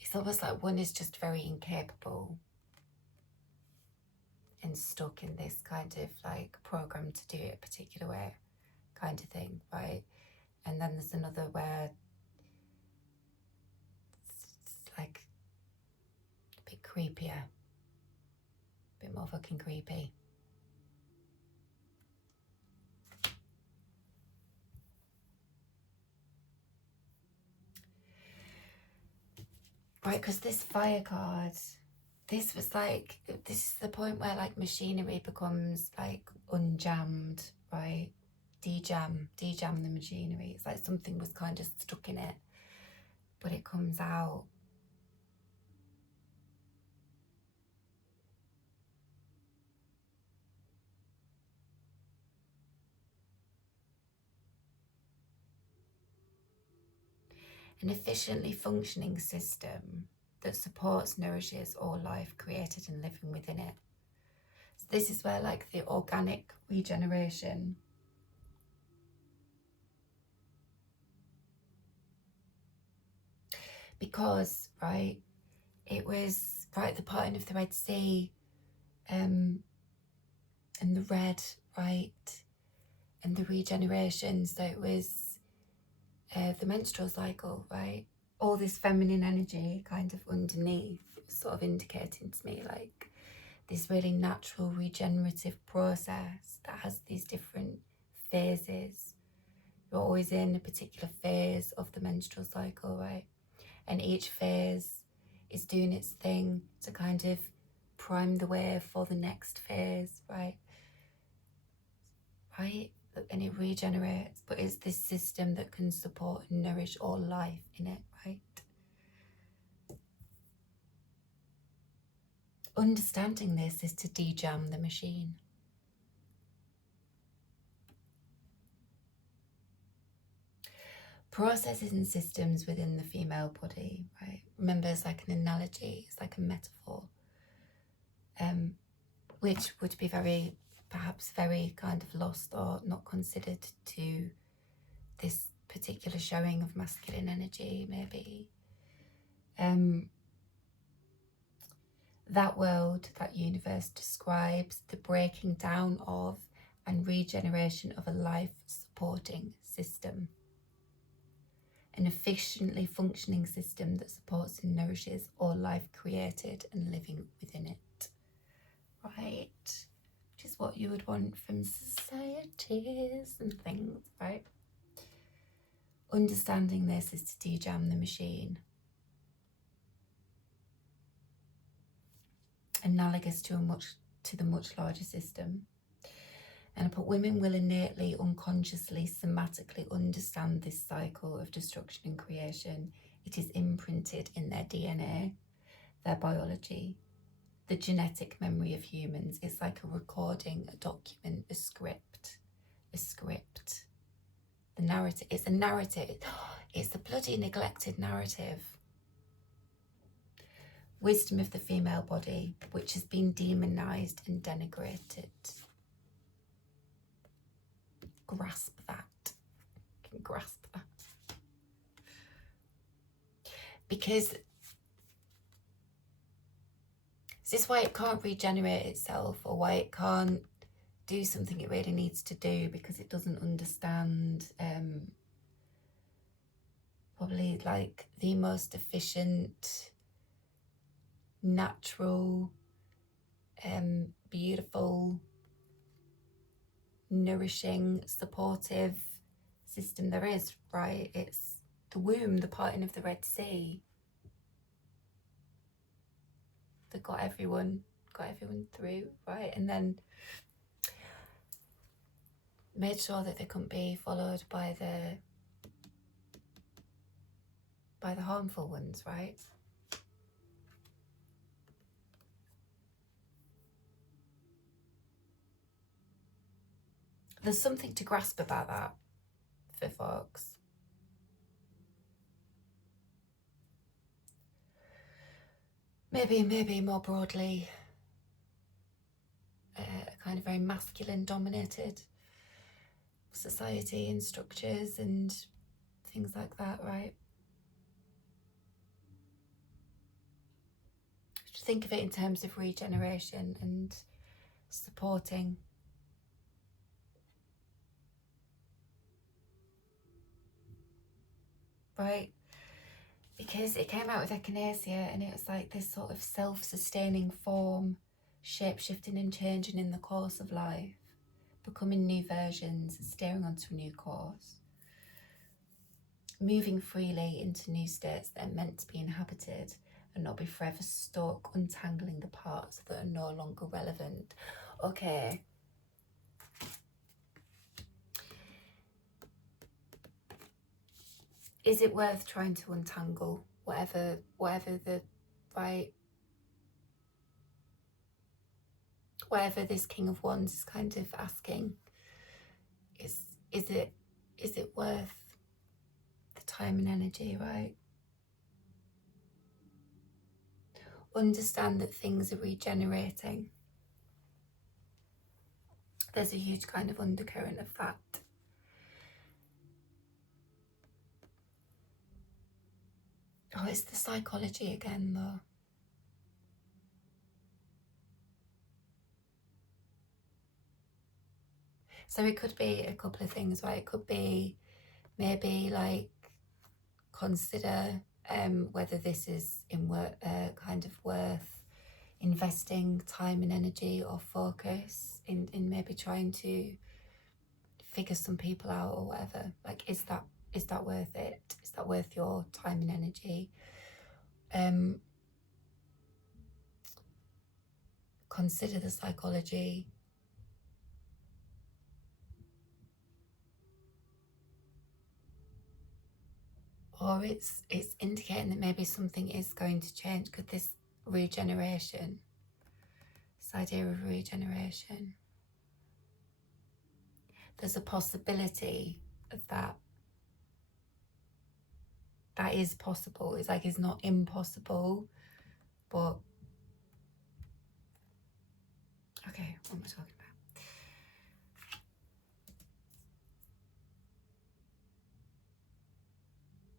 it's almost like one is just very incapable and stuck in this kind of like program to do it a particular way kind of thing, right? And then there's another where it's like a bit creepier, a bit more fucking creepy. Right, because this fire card, this was like, this is the point where like machinery becomes like unjammed, right? Dejam the machinery. It's like something was kind of stuck in it, but it comes out. An efficiently functioning system that supports, nourishes all life created and living within it. So this is where like the organic regeneration, because right, it was right the parting of the Red Sea, and the red, right, and the regeneration. So it was the menstrual cycle, right? All this feminine energy kind of underneath, sort of indicating to me like this really natural regenerative process that has these different phases. You're always in a particular phase of the menstrual cycle, right? And each phase is doing its thing to kind of prime the way for the next phase, right? Right? And it regenerates, but it's this system that can support and nourish all life in it, right? Understanding this is to de-jam the machine. Processes and systems within the female body, right? Remember, it's like an analogy, it's like a metaphor, which would be perhaps very kind of lost or not considered to this particular showing of masculine energy, maybe. That world, that universe describes the breaking down of and regeneration of a life-supporting system. An efficiently functioning system that supports and nourishes all life created and living within it. Right? Which is what you would want from societies and things, right? Understanding this is to de-jam the machine. Analogous to the much larger system. But women will innately, unconsciously, somatically understand this cycle of destruction and creation. It is imprinted in their DNA, their biology. The genetic memory of humans is like a recording, a document, a script. The narrative, it's a narrative. It's a bloody neglected narrative. wisdom of the female body, which has been demonized and denigrated. Grasp that. You can grasp that. Because is this why it can't regenerate itself, or why it can't do something it really needs to do, because it doesn't understand probably like the most efficient, natural, beautiful, nourishing, supportive system there is, right? It's the womb, the parting of the Red Sea, that got everyone through, right? And then made sure that they couldn't be followed by the harmful ones, right? There's something to grasp about that for folks. Maybe more broadly, a kind of very masculine dominated society and structures and things like that, right? Just think of it in terms of regeneration and supporting. Right? Because it came out with echinacea, and it was like this sort of self-sustaining form, shape-shifting and changing in the course of life, becoming new versions, steering onto a new course, moving freely into new states that are meant to be inhabited and not be forever stuck, untangling the parts that are no longer relevant. Okay. Is it worth trying to untangle whatever the right, whatever this King of Wands is kind of asking? Is it worth the time and energy, right? Understand that things are regenerating. There's a huge kind of undercurrent of that. Oh, it's the psychology again, though. So it could be a couple of things, right? It could be maybe like consider whether this is kind of worth investing time and energy or focus in maybe trying to figure some people out or whatever. Like, is that worth it? Is that worth your time and energy? Consider the psychology. Or it's indicating that maybe something is going to change, because this regeneration, this idea of regeneration, there's a possibility of that. That is possible. It's like, it's not impossible, but okay, what am I talking about?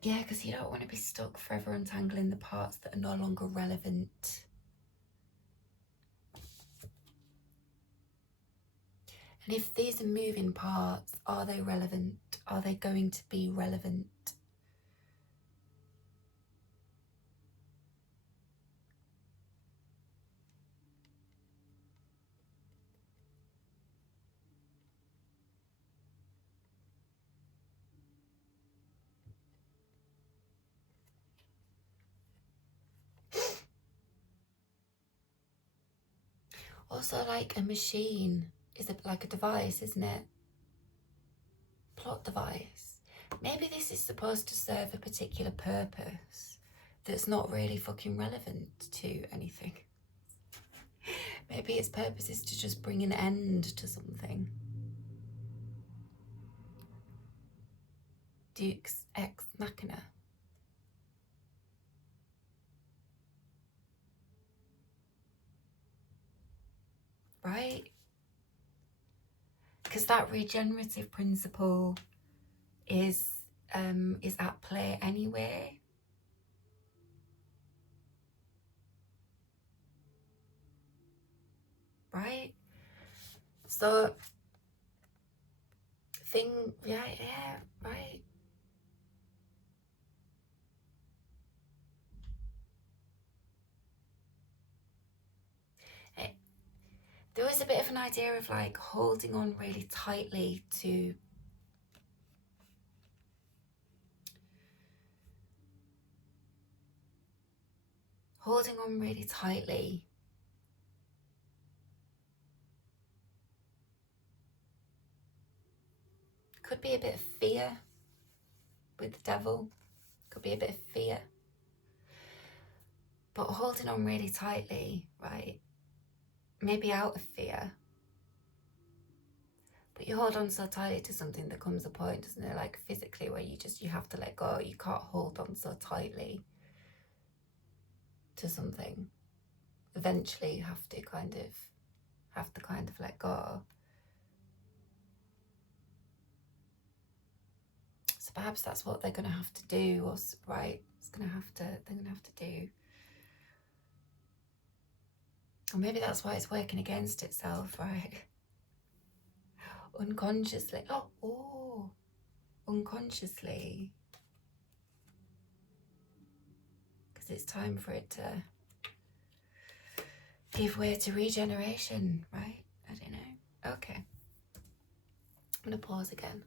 Yeah, because you don't want to be stuck forever untangling the parts that are no longer relevant. And if these are moving parts, are they relevant? Are they going to be relevant? Also, like a machine is like a device, isn't it? Plot device. Maybe this is supposed to serve a particular purpose that's not really fucking relevant to anything. Maybe its purpose is to just bring an end to something. Deux Ex Machina. right? Because that regenerative principle is at play anyway. Right? So yeah, right. There was a bit of an idea of like holding on really tightly to could be a bit of fear with the devil, could be a bit of fear, but holding on really tightly, right, maybe out of fear, but you hold on so tightly to something, there comes a point, doesn't it, like physically, where you have to let go. You can't hold on so tightly to something. Eventually you have to kind of let go. So perhaps that's what they're going to have to do, or right, they're going to have to do. Or maybe that's why it's working against itself, right? Unconsciously. Unconsciously. Because it's time for it to give way to regeneration, right? I don't know. Okay. I'm going to pause again.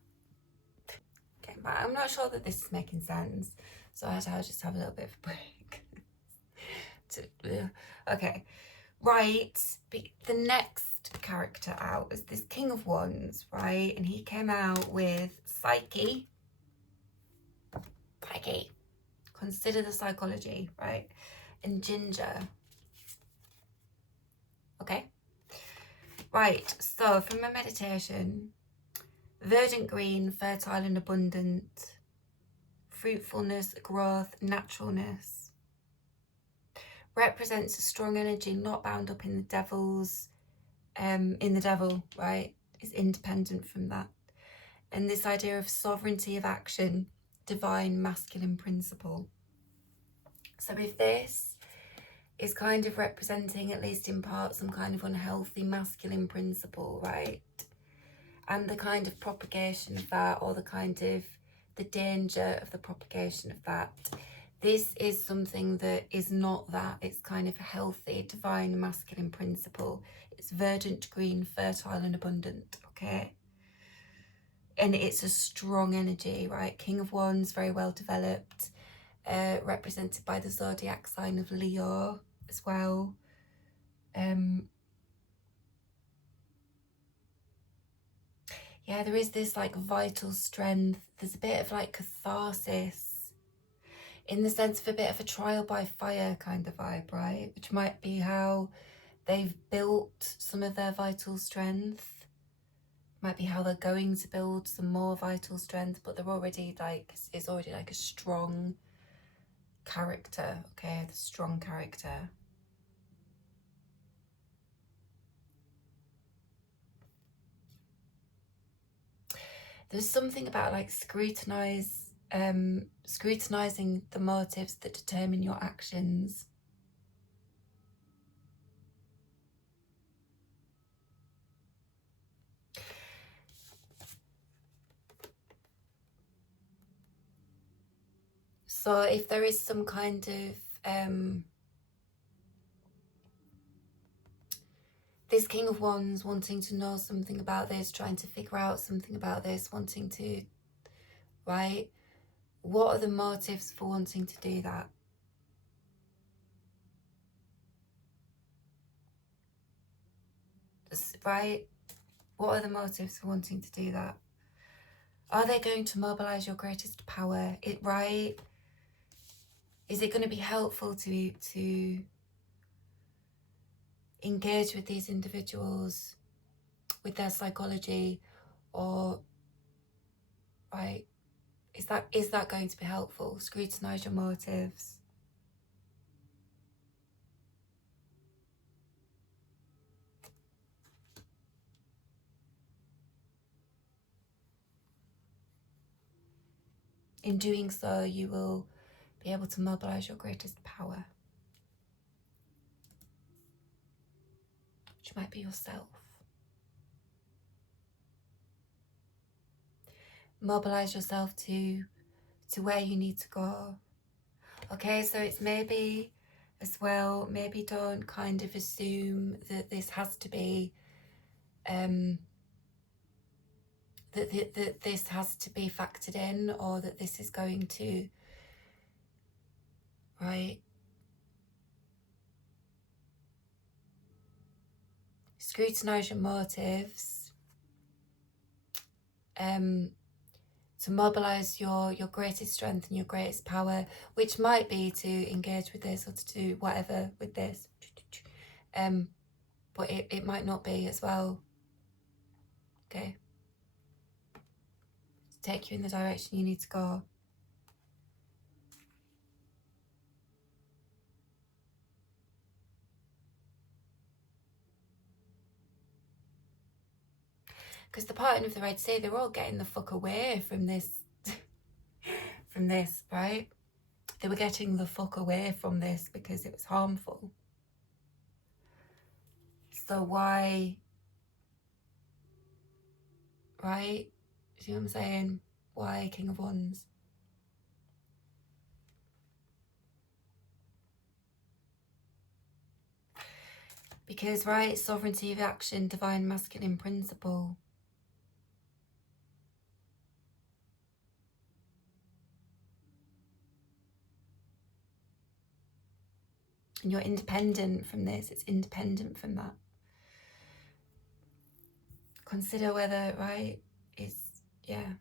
Okay, but I'm not sure that this is making sense, so I'll just have a little bit of a break. Okay. Right, the next character out is this King of Wands, right? And he came out with Psyche. Consider the psychology, right? And Ginger. Okay. Right, so from a meditation, verdant green, fertile and abundant, fruitfulness, growth, naturalness. Represents a strong energy, not bound up in the devil, right? Is independent from that. And this idea of sovereignty of action, divine masculine principle. So if this is kind of representing, at least in part, some kind of unhealthy masculine principle, right? And the kind of propagation of that, or the kind of the danger of the propagation of that. This is something that is not that. It's kind of a healthy, divine masculine principle. It's verdant green, fertile and abundant, okay? And it's a strong energy, right? King of Wands, very well developed, represented by the zodiac sign of Leo as well. Yeah, there is this like vital strength. There's a bit of like catharsis, in the sense of a bit of a trial by fire kind of vibe, right? Which might be how they've built some of their vital strength. Might be how they're going to build some more vital strength, but they're already like, it's already like a strong character, okay? The strong character. There's something about like scrutinizing the motives that determine your actions. So if there is some kind of this King of Wands wanting to know something about this, trying to figure out something about this, wanting to, right? What are the motives for wanting to do that? Right? What are the motives for wanting to do that? Are they going to mobilize your greatest power? Right? Is it going to be helpful to engage with these individuals, with their psychology, or, right? Is that going to be helpful? Scrutinize your motives. In doing so, you will be able to mobilize your greatest power, which might be yourself. Mobilize yourself to where you need to go. Okay, so it's maybe as well, maybe don't kind of assume that this has to be that this has to be factored in, or that this is going to, right, scrutinize your motives, to mobilize your greatest strength and your greatest power, which might be to engage with this or to do whatever with this, but it might not be as well. Okay, to take you in the direction you need to go. Because the parting of the Red Sea, they're all getting the fuck away from this, from this, right? They were getting the fuck away from this because it was harmful. So why, right? See what I'm saying? Why King of Wands? Because, right, sovereignty of action, divine masculine principle. And you're independent from this. It's independent from that. Consider whether, right, it's, yeah.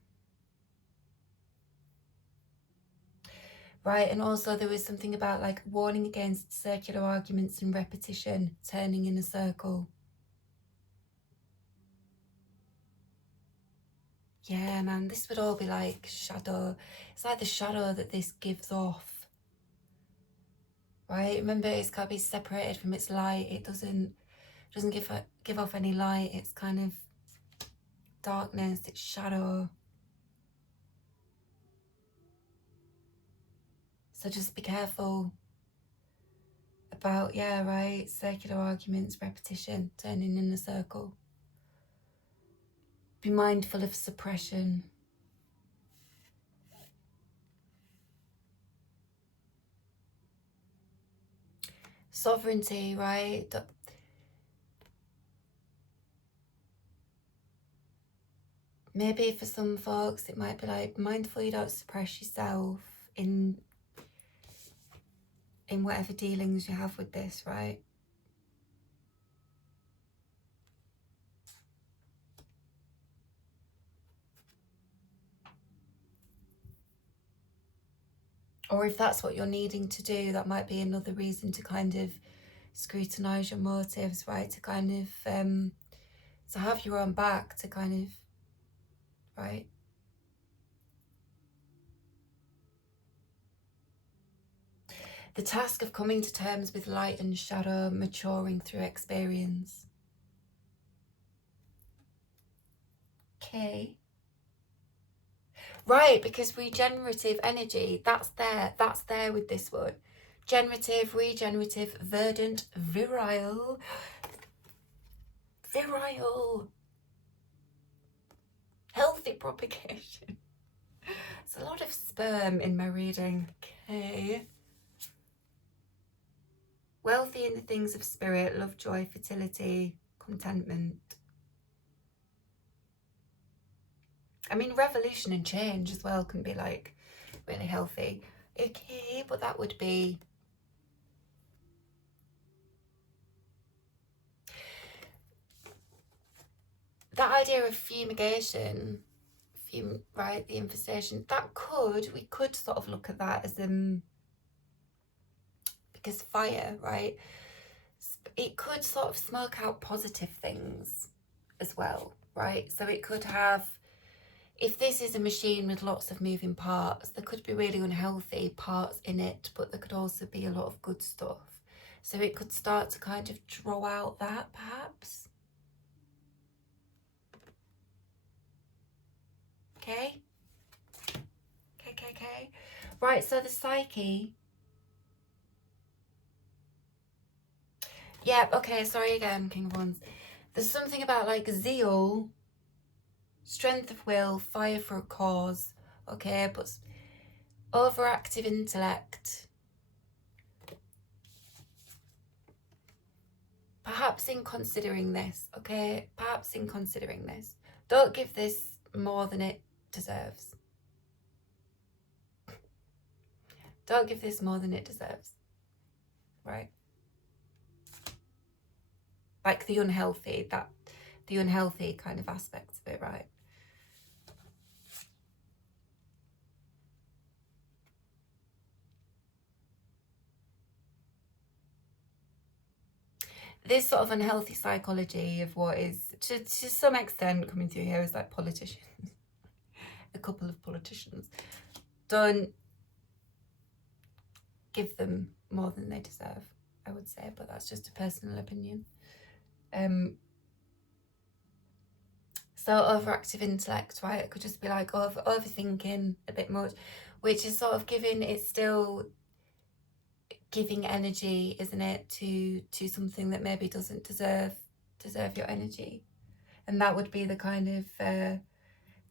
Right, and also there was something about like warning against circular arguments and repetition, turning in a circle. Yeah, man, this would all be like shadow. It's like the shadow that this gives off. Right, remember, it's got to be separated from its light. It doesn't give off any light. It's kind of darkness, it's shadow. So just be careful about, yeah, right, circular arguments, repetition, turning in a circle. Be mindful of suppression. Sovereignty, right? Maybe for some folks it might be like, mindful you don't suppress yourself in whatever dealings you have with this, right? Or if that's what you're needing to do, that might be another reason to kind of scrutinize your motives, right? To kind of to have your own back, to kind of, right? The task of coming to terms with light and shadow, maturing through experience. Okay. Right, because regenerative energy, that's there with this one. Generative, regenerative, verdant, virile. Virile. Healthy propagation. There's a lot of sperm in my reading. Okay. Wealthy in the things of spirit, love, joy, fertility, contentment. I mean, revolution and change as well can be like really healthy. Okay, but that would be that idea of fumigation, right, the infestation, that we could sort of look at that as because fire, right, it could sort of smoke out positive things as well, right? So it could have, if this is a machine with lots of moving parts, there could be really unhealthy parts in it, but there could also be a lot of good stuff. So it could start to kind of draw out that, perhaps. Okay? Okay. Right, so the psyche. Yeah, okay, sorry again, King of Wands. There's something about like zeal, strength of will, fire for a cause, okay, but overactive intellect. Perhaps in considering this, okay, perhaps in considering this. Don't give this more than it deserves. Don't give this more than it deserves, right? Like the unhealthy kind of aspects of it, right? This sort of unhealthy psychology of what is, to some extent, coming through here is like politicians. A couple of politicians. Don't give them more than they deserve, I would say, but that's just a personal opinion. So overactive intellect, right? It could just be like overthinking a bit much, which is sort of it's still giving energy, isn't it, to something that maybe doesn't deserve your energy. And that would be the kind of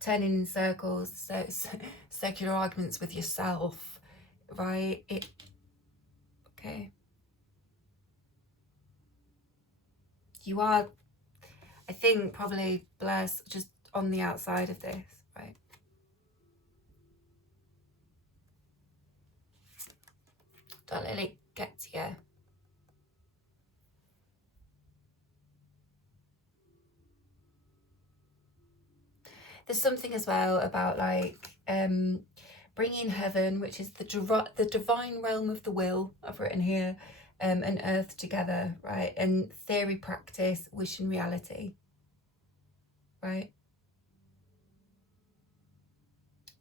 turning in circles, so circular arguments with yourself, right? Okay. You are, I think, probably blessed just on the outside of this, right? Don't let it get to you. There's something as well about like bringing heaven, which is the divine realm of the will, I've written here, and earth together, right? And theory, practice, wish and reality, right?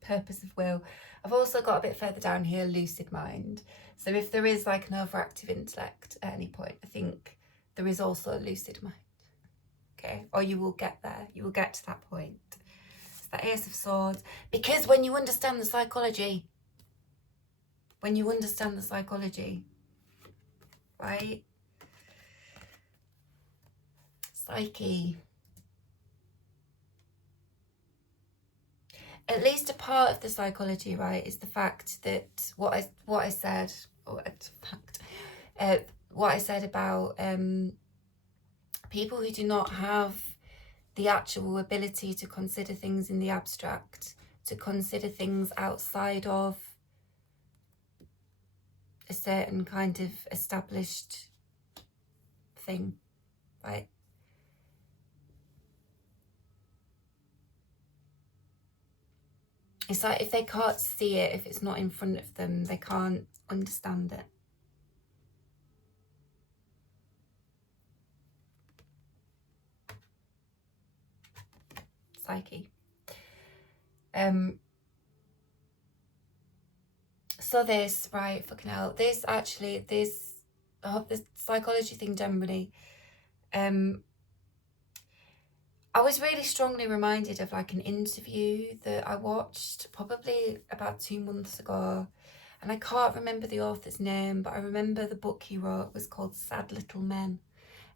Purpose of will. I've also got a bit further down here, lucid mind. So if there is like an overactive intellect at any point, I think there is also a lucid mind, okay? Or you will get there, you will get to that point. It's the Ace of Swords. Because when you understand the psychology, right? Psyche. At least a part of the psychology, right, is the fact that what I said about people who do not have the actual ability to consider things in the abstract, to consider things outside of a certain kind of established thing, right? It's like if they can't see it, if it's not in front of them, they can't understand it. Psyche. So this, right, fucking hell, this psychology thing generally, I was really strongly reminded of like an interview that I watched probably about 2 months ago, and I can't remember the author's name, but I remember the book he wrote was called Sad Little Men,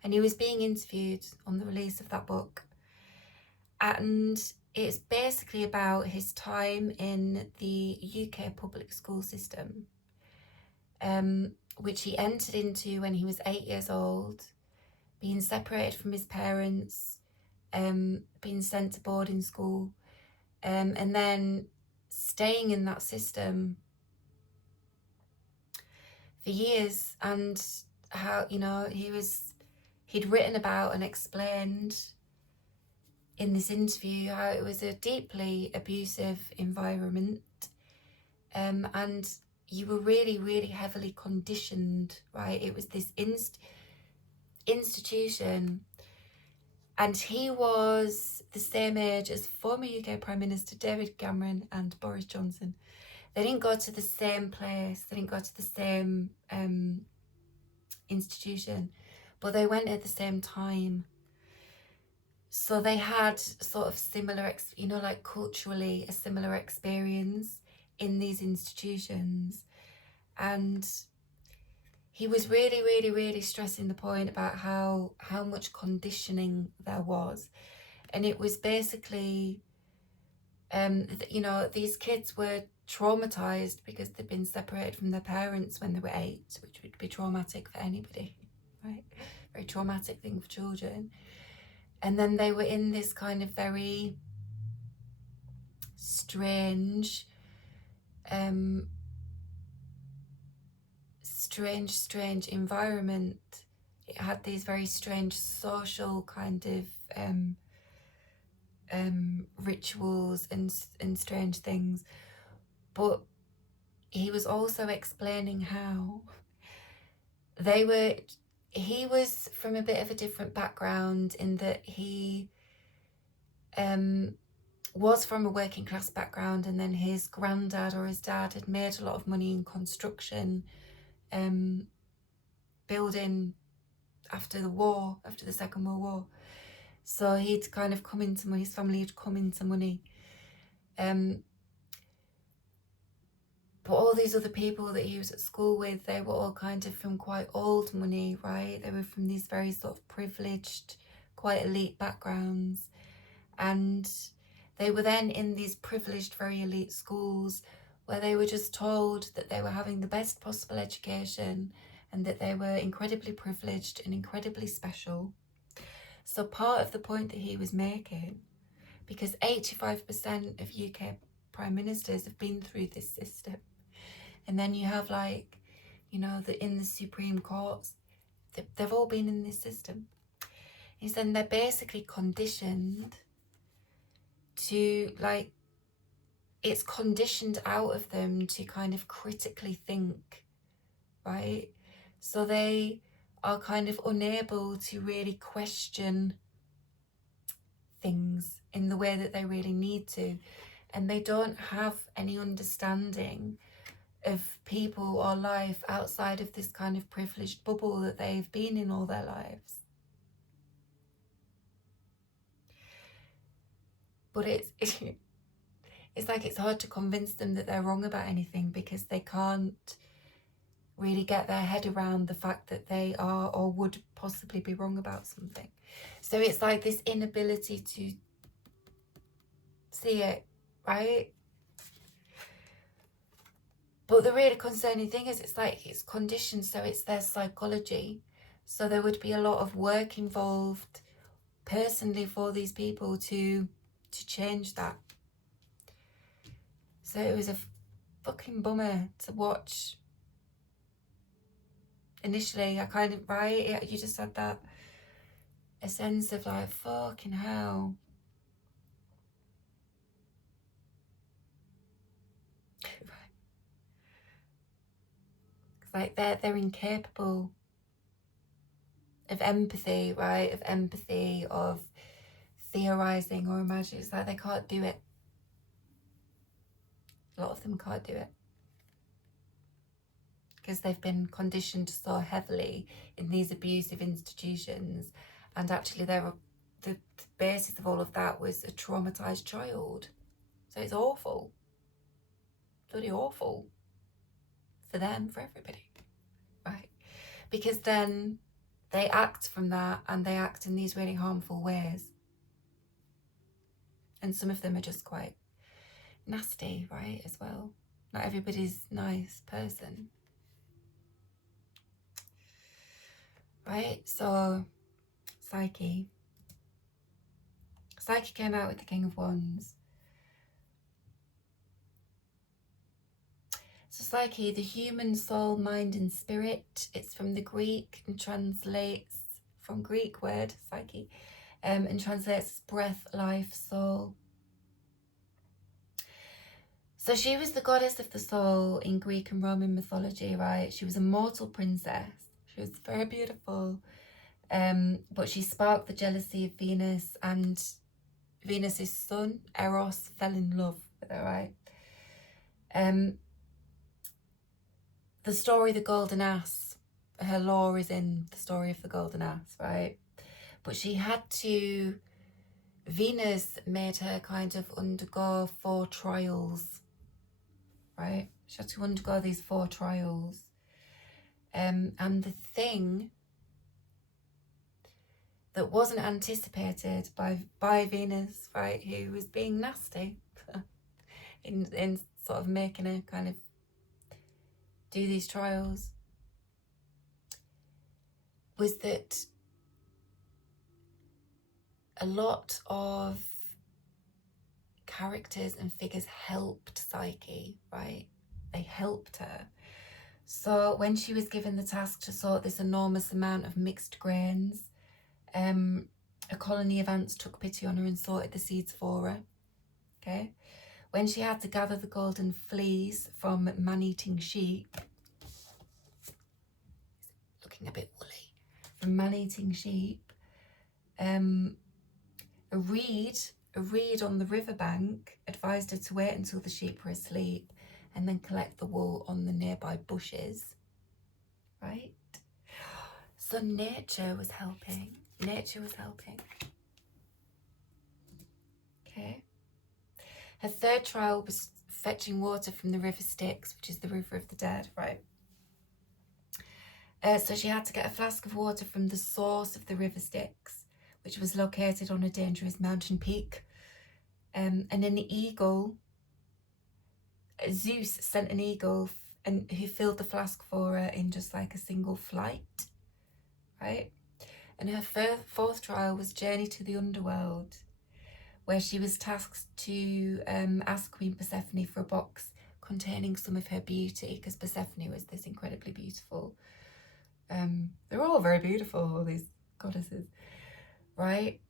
and he was being interviewed on the release of that book, and it's basically about his time in the UK public school system, which he entered into when he was 8 years old, being separated from his parents, being sent to boarding school, and then staying in that system for years, and how, you know, he'd written about and explained in this interview how it was a deeply abusive environment, and you were really, really heavily conditioned, right? It was this institution. And he was the same age as former UK Prime Minister David Cameron and Boris Johnson. They didn't go to the same place, they didn't go to the same institution, but they went at the same time. So they had sort of similar, you know, like culturally a similar experience in these institutions. And he was really, really, really stressing the point about how much conditioning there was. And it was basically, you know, these kids were traumatized because they'd been separated from their parents when they were 8, which would be traumatic for anybody, right? Very traumatic thing for children. And then they were in this kind of very strange, strange environment. It had these very strange social kind of rituals and strange things. But he was also explaining how he was from a bit of a different background, in that he was from a working class background, and then his granddad or his dad had made a lot of money in construction, building after the Second World War. So he'd kind of come into money, his family had come into money. But all these other people that he was at school with, they were all kind of from quite old money, right? They were from these very sort of privileged, quite elite backgrounds. And they were then in these privileged, very elite schools where they were just told that they were having the best possible education and that they were incredibly privileged and incredibly special. So part of the point that he was making, because 85% of UK prime ministers have been through this system, and then you have, like, you know, in the Supreme Courts, they've all been in this system. He said they're basically conditioned to, like, it's conditioned out of them to kind of critically think, right? So they are kind of unable to really question things in the way that they really need to. And they don't have any understanding of people or life outside of this kind of privileged bubble that they've been in all their lives. But it's like it's hard to convince them that they're wrong about anything, because they can't really get their head around the fact that they are or would possibly be wrong about something. So it's like this inability to see it, right? But the really concerning thing is, it's like it's conditioned, so it's their psychology. So there would be a lot of work involved personally for these people to change that. So it was a fucking bummer to watch. Initially, I kind of, right, yeah, you just had that, a sense of like, fucking hell. Like they're incapable of empathy, right? Of empathy, of theorizing or imagining. It's like they can't do it. A lot of them can't do it because they've been conditioned so heavily in these abusive institutions, and actually the basis of all of that was a traumatized child. So it's awful, bloody awful for them, for everybody, right? Because then they act from that, and they act in these really harmful ways. And some of them are just quite nasty, right, as well. Not everybody's a nice person. Right, so Psyche came out with the King of Wands. So Psyche, the human soul, mind and spirit. It's from the Greek and translates from Greek word, Psyche, and translates as breath, life, soul. So she was the goddess of the soul in Greek and Roman mythology, right? She was a mortal princess. She was very beautiful, but she sparked the jealousy of Venus, and Venus's son, Eros, fell in love with her, right? The story, the Golden Ass, her lore is in the story of the Golden Ass, right? But she had to, Venus made her kind of undergo 4 trials right? She had to undergo these 4 trials. And the thing that wasn't anticipated by Venus, right, who was being nasty in sort of making her kind of do these trials, was that a lot of characters and figures helped Psyche, right? They helped her. So when she was given the task to sort this enormous amount of mixed grains, a colony of ants took pity on her and sorted the seeds for her, okay? When she had to gather the golden fleece from man-eating sheep, looking a bit woolly, from man-eating sheep, a reed on the riverbank advised her to wait until the sheep were asleep and then collect the wool on the nearby bushes, right? So nature was helping. Nature was helping. Okay. Her 3rd trial was fetching water from the river Styx, which is the river of the dead, right? So she had to get a flask of water from the source of the river Styx, which was located on a dangerous mountain peak. And an eagle, Zeus sent an eagle and who filled the flask for her in just like a single flight, right? And her 4th trial was Journey to the Underworld, where she was tasked to ask Queen Persephone for a box containing some of her beauty, because Persephone was this incredibly beautiful. They're all very beautiful, all these goddesses, right?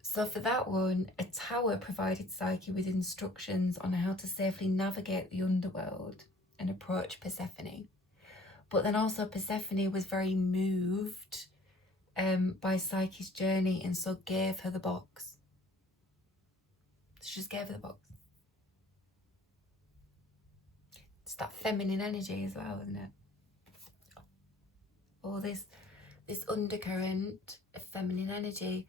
So for that one, a tower provided Psyche with instructions on how to safely navigate the underworld and approach Persephone. But then also Persephone was very moved by Psyche's journey and so gave her the box. She just gave her the box. It's that feminine energy as well, isn't it? All this undercurrent of feminine energy,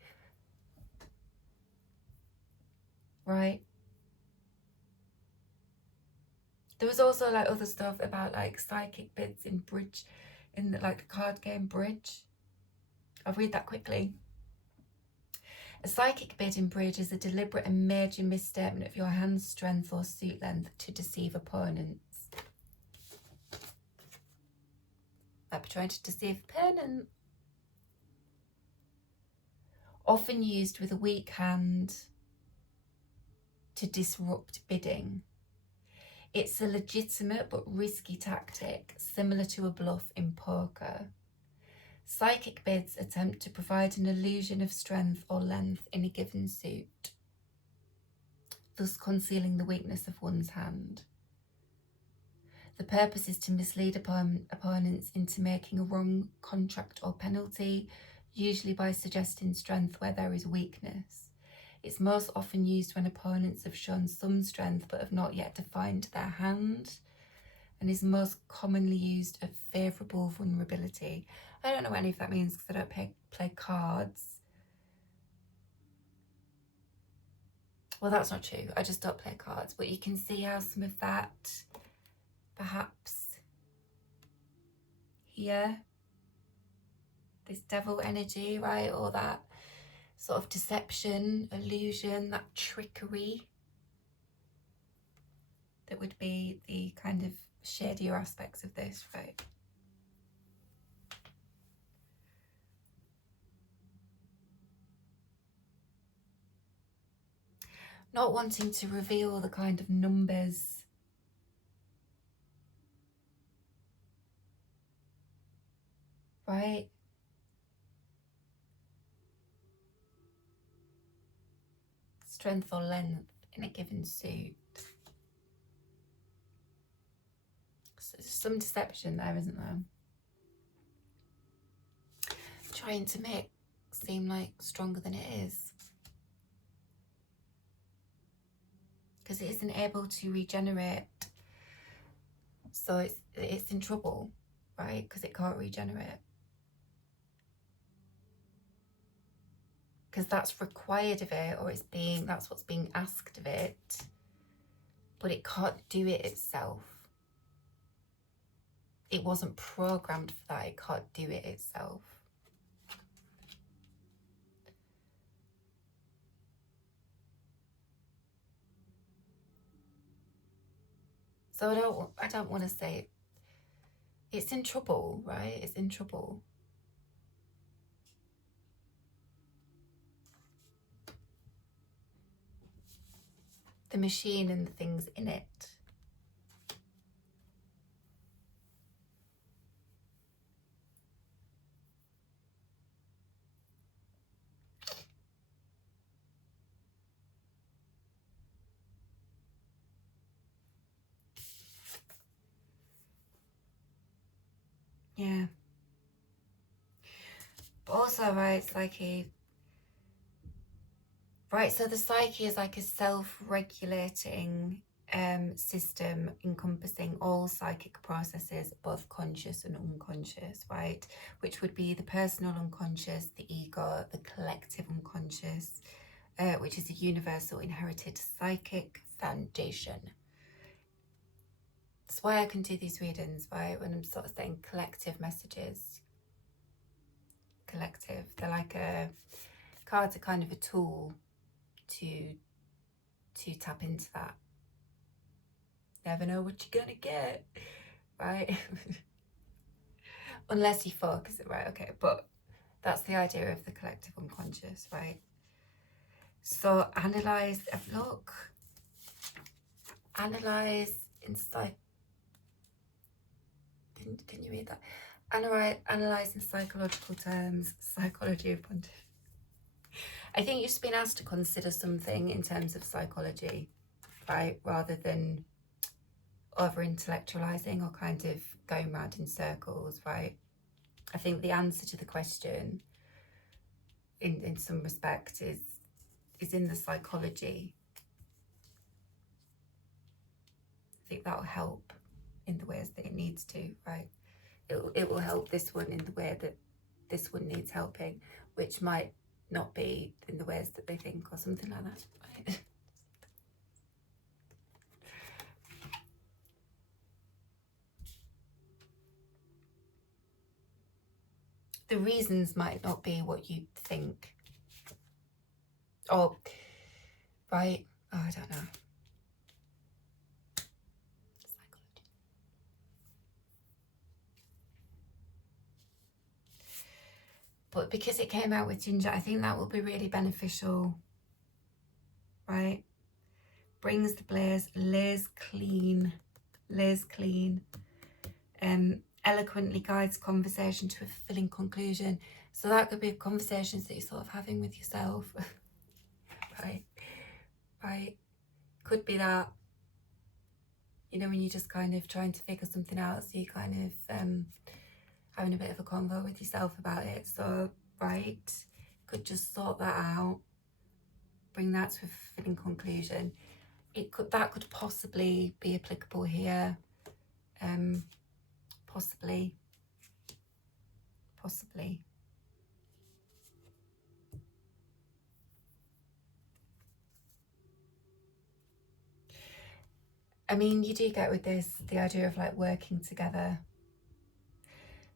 right? There was also like other stuff about like psychic bits in bridge, in the, like the card game Bridge. I'll read that quickly. A psychic bid in bridge is a deliberate and major misstatement of your hand's strength or suit length to deceive opponents. Like trying to deceive opponent. Often used with a weak hand to disrupt bidding. It's a legitimate but risky tactic, similar to a bluff in poker. Psychic bids attempt to provide an illusion of strength or length in a given suit, thus concealing the weakness of one's hand. The purpose is to mislead opponents into making a wrong contract or penalty, usually by suggesting strength where there is weakness. It's most often used when opponents have shown some strength but have not yet defined their hand, and is most commonly used at favourable vulnerability. I don't know what any of that means because I don't play cards. Well, that's not true. I just don't play cards. But you can see how some of that, perhaps here, this devil energy, right? Or that sort of deception, illusion, that trickery, that would be the kind of shadier aspects of this, right? Not wanting to reveal the kind of numbers right? Strength or length in a given suit. So there's some deception there, isn't there? Trying to make seem like stronger than it is. Because it isn't able to regenerate. So it's in trouble, right? Because it can't regenerate. Because that's required of it, or that's what's being asked of it. but it can't do it itself. It wasn't programmed for that. It can't do it itself. So I don't want to say it's in trouble, right? It's in trouble. The machine and the things in it. Yeah. But also, right, psyche. Right, so the psyche is like a self-regulating system encompassing all psychic processes, both conscious and unconscious, right? Which would be the personal unconscious, the ego, the collective unconscious, which is a universal inherited psychic foundation. That's why I can do these readings, right? When I'm sort of saying collective messages. Collective. They're like cards are kind of a tool to tap into that. Never know what you're gonna get, right? Unless you focus it, right? Okay, but that's the idea of the collective unconscious, right? So analyze, look, analyze, insight. Didn't you read that? Analyze in psychological terms, psychology of pontiff. I think you've just been asked to consider something in terms of psychology, right? Rather than over-intellectualizing or kind of going round in circles, right? I think the answer to the question in some respect is in the psychology. I think that'll help in the ways that it needs to, right? It will help this one in the way that this one needs helping, which might not be in the ways that they think or something like that, right? The reasons might not be what you think. Or, right? Oh, I don't know. Psychology. But because it came out with ginger, I think that will be really beneficial, right? Brings the blaze, lays clean, eloquently guides conversation to a fulfilling conclusion. So that could be conversations that you're sort of having with yourself, right? Could be that, you know, when you're just kind of trying to figure something out, so you're kind of having a bit of a convo with yourself about it. So, right, could just sort that out, bring that to a fulfilling conclusion. That could possibly be applicable here. Possibly. I mean, you do get with this the idea of like working together.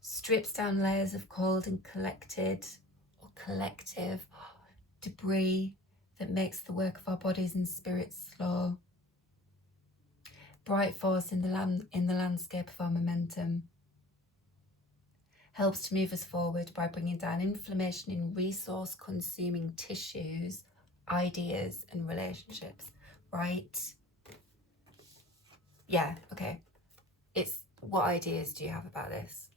Strips down layers of cold and collected or collective debris that makes the work of our bodies and spirits slow. Bright force in the landscape of our momentum. Helps to move us forward by bringing down inflammation in resource-consuming tissues, ideas, and relationships. Right? Yeah, okay. It's what ideas do you have about this?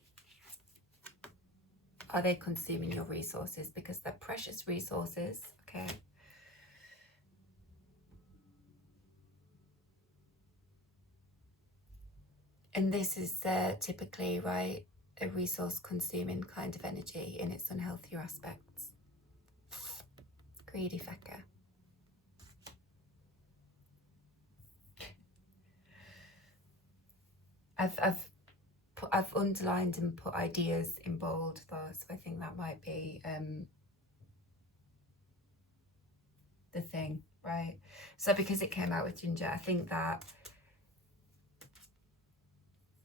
Are they consuming your resources? Because they're precious resources, okay? And this is typically, right, a resource-consuming kind of energy in its unhealthier aspects. Greedy fecker. I've underlined and put ideas in bold though, so I think that might be the thing. right? So because it came out with Ginger, I think that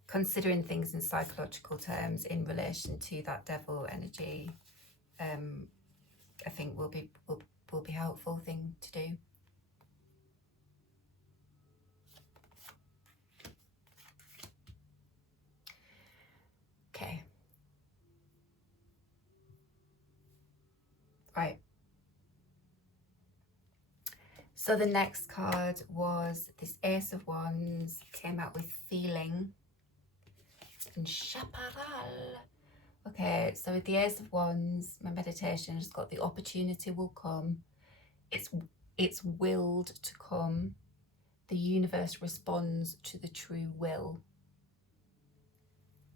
considering things in psychological terms in relation to that devil energy, I think will be helpful thing to do. Okay. Right. So the next card was this Ace of Wands, came out with Feeling and Chaparral. Okay, so with the Ace of Wands, my meditation has got the opportunity will come. It's willed to come. The universe responds to the true will.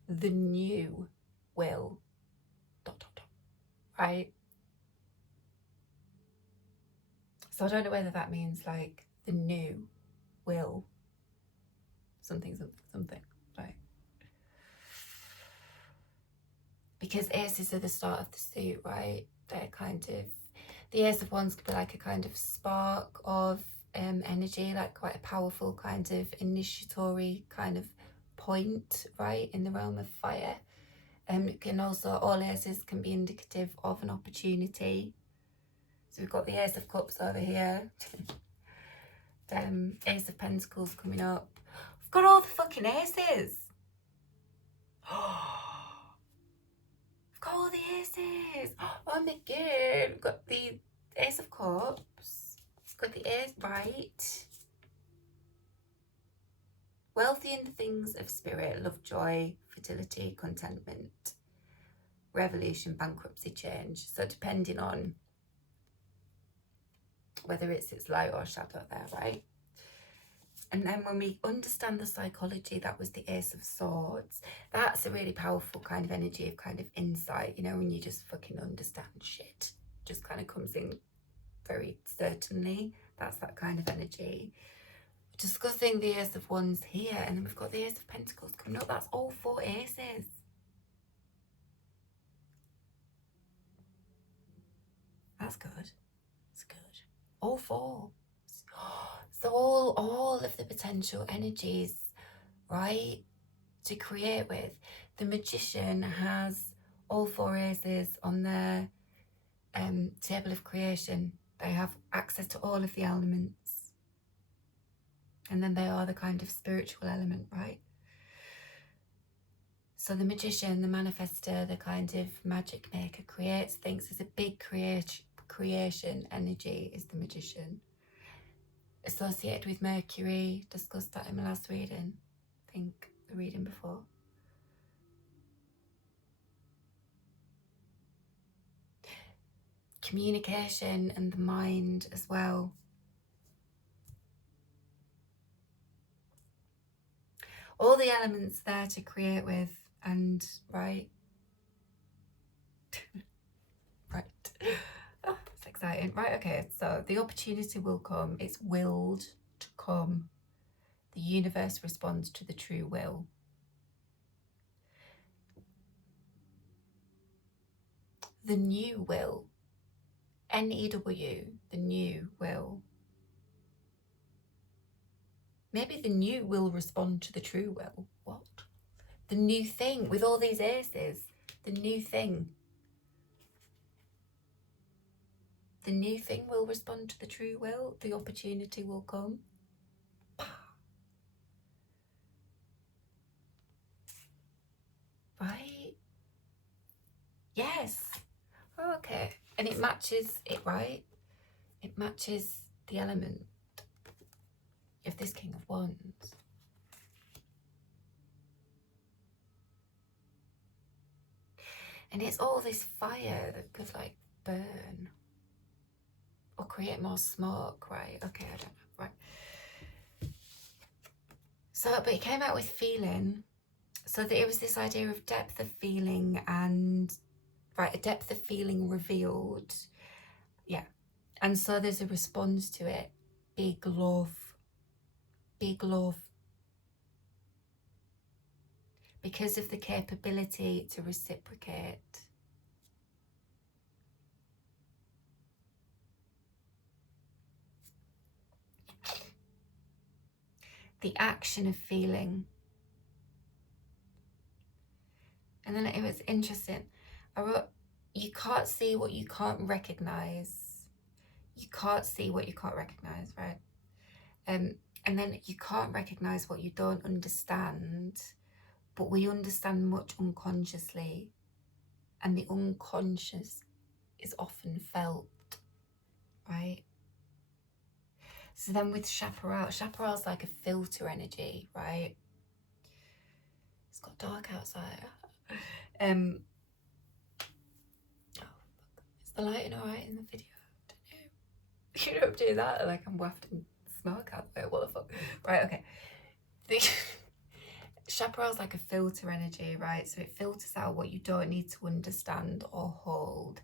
The new will. ... Right? So I don't know whether that means like the new will. Something, right? Because aces are the start of the suit, right? They're kind of, the Ace of Wands could be like a kind of spark of energy, like quite a powerful kind of initiatory kind of point, right, in the realm of fire. It can also, all aces can be indicative of an opportunity. So we've got the Ace of Cups over here. Ace of Pentacles coming up. We've got all the fucking aces. We've got all the aces. Oh my god. We've got the Ace of Cups. It's got the Ace, right? Wealthy in the things of spirit, love, joy, fertility, contentment, revolution, bankruptcy, change. So depending on whether it's light or shadow there, right? And then when we understand the psychology, that was the Ace of Swords. That's a really powerful kind of energy of kind of insight, you know, when you just fucking understand shit. Just kind of comes in very certainly. That's that kind of energy. Discussing the Ace of Wands here, and then we've got the Ace of Pentacles coming up. That's all 4 aces. That's good. That's good. All 4. So all of the potential energies, right, to create with. The Magician has all 4 aces on their table of creation. They have access to all of the elements. And then they are the kind of spiritual element, right? So the Magician, the manifester, the kind of magic maker, creates things. There's a big creation energy is the Magician. Associated with Mercury, discussed that in my last reading. I think the reading before. Communication and the mind as well. All the elements there to create with, and right. Right. Oh, it's exciting. Right, okay, so the opportunity will come. It's willed to come. The universe responds to the true will. The new will. N-E-W, the new will. Maybe the new will respond to the true will. What? The new thing with all these aces. The new thing. The new thing will respond to the true will. The opportunity will come. Right? Yes. Oh, okay. And it matches it, right? It matches the element of this King of Wands. And it's all this fire that could like burn or create more smoke, right? Okay, I don't know, right? So, but it came out with feeling. So that it was this idea of depth of feeling and, right, a depth of feeling revealed. Yeah. And so there's a response to it. Big love. Big love. Because of the capability to reciprocate. the action of feeling. And then it was interesting. I wrote, you can't see what you can't recognize. You can't see what you can't recognize, right? And then you can't recognize what you don't understand, but we understand much unconsciously, and the unconscious is often felt, right? So then with chaparral's like a filter energy, right? It's got dark outside. Oh, is the lighting all right in the video? I don't know. You don't do that, like I'm wafting smoke out there. What the fuck? Right, okay. Chaparral's like a filter energy, right? So it filters out what you don't need to understand or hold.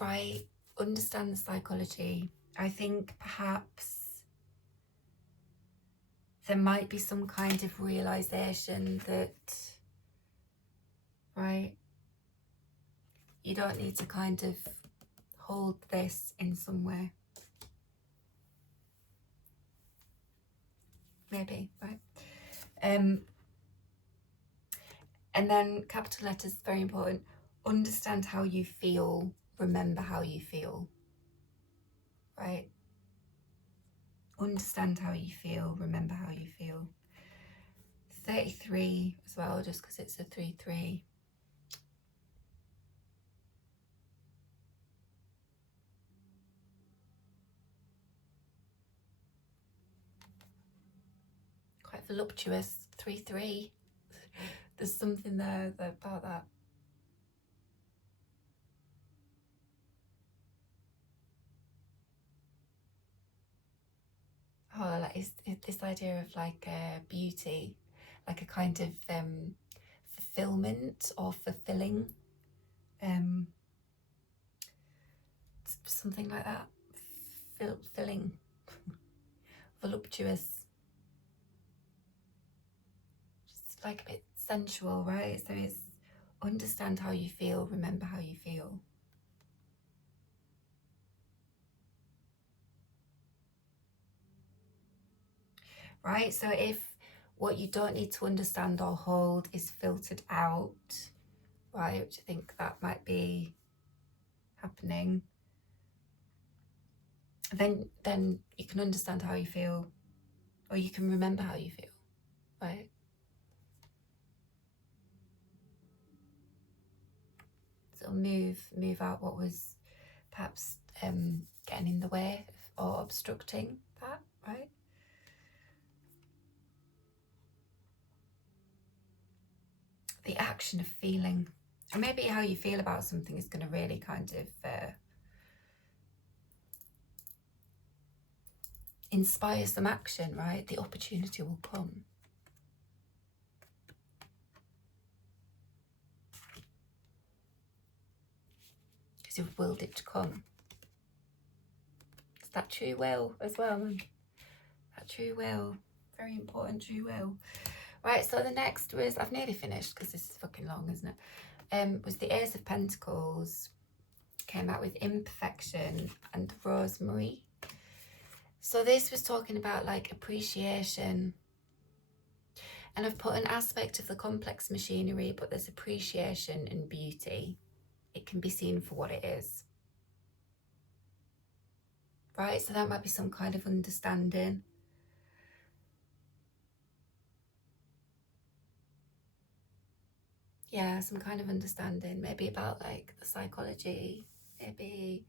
Right? Understand the psychology. I think perhaps there might be some kind of realization that, right, you don't need to kind of hold this in some way. Maybe, right? And then capital letters, very important. Understand how you feel, remember how you feel, right? Understand how you feel, remember how you feel. 33 as well, just because it's a 3-3. Quite voluptuous, 3-3. There's something there about that. Oh, like it's this idea of like beauty, like a kind of fulfillment or fulfilling, something like that. Filling, voluptuous, just like a bit sensual, right? So it's understand how you feel, remember how you feel. Right, so if what you don't need to understand or hold is filtered out, right, which I think that might be happening, then you can understand how you feel, or you can remember how you feel, right? So move out what was perhaps getting in the way or obstructing that, right? The action of feeling, and maybe how you feel about something is going to really kind of inspire some action, right? The opportunity will come. Because you've willed it to come. It's that true will as well, man. That true will. Very important true will. Right, so the next was, I've nearly finished because this is fucking long, isn't it? Was the Ace of Pentacles. Came out with Imperfection and Rosemary. So this was talking about like appreciation. And I've put an aspect of the complex machinery, but there's appreciation and beauty. It can be seen for what it is. Right, so that might be some kind of understanding. Yeah, some kind of understanding, maybe about like the psychology, maybe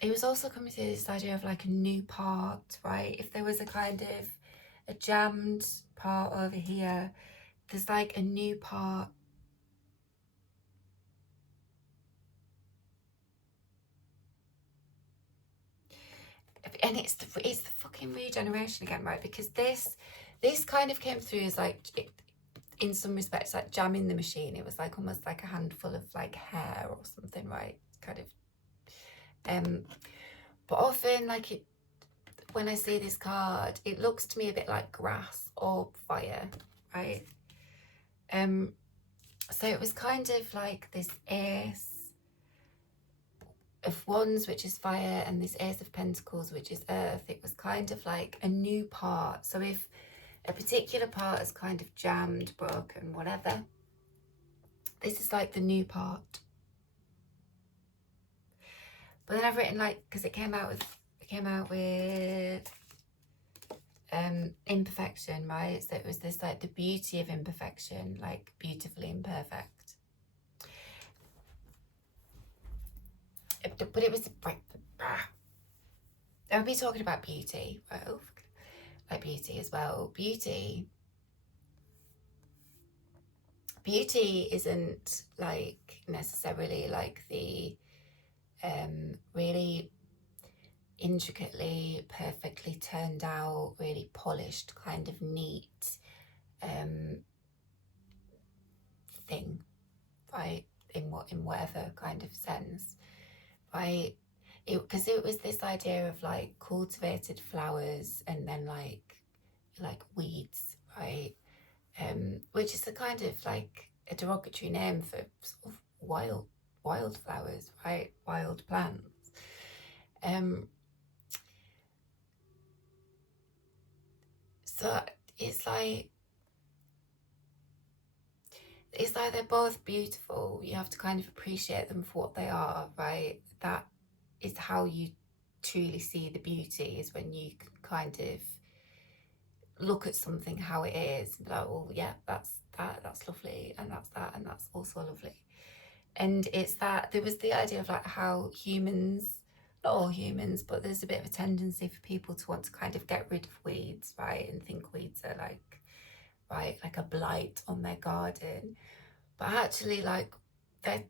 it was also coming to this idea of like a new part, right? If there was a kind of a jammed part over here, there's like a new part. And it's the fucking regeneration again, right? Because this kind of came through as like, in some respects, like jamming the machine. It was like almost like a handful of like hair or something, right? Kind of but often like when I see this card, it looks to me a bit like grass or fire, right? So it was kind of like this Ace of Wands, which is fire, and this Ace of Pentacles, which is earth. It was kind of like a new part. So if a particular part is kind of jammed, broken, whatever, this is like the new part. But then I've written like, because it came out with imperfection, right? So it was this like the beauty of imperfection, like beautifully imperfect. But it was I'll be talking about beauty, right? Like beauty as well. Beauty isn't like necessarily like the really intricately, perfectly turned out, really polished, kind of neat thing, right? In whatever kind of sense, right? Because it was this idea of like cultivated flowers and then like weeds, right? Which is a kind of like a derogatory name for sort of wild flowers, right? Wild plants. So it's like they're both beautiful. You have to kind of appreciate them for what they are, right? That is how you truly see the beauty, is when you can kind of look at something how it is and be like, oh yeah, that's lovely, and that's also lovely. And it's that there was the idea of like how humans, not all humans, but there's a bit of a tendency for people to want to kind of get rid of weeds, right? And think weeds are like, right, like a blight on their garden. But actually, like, they're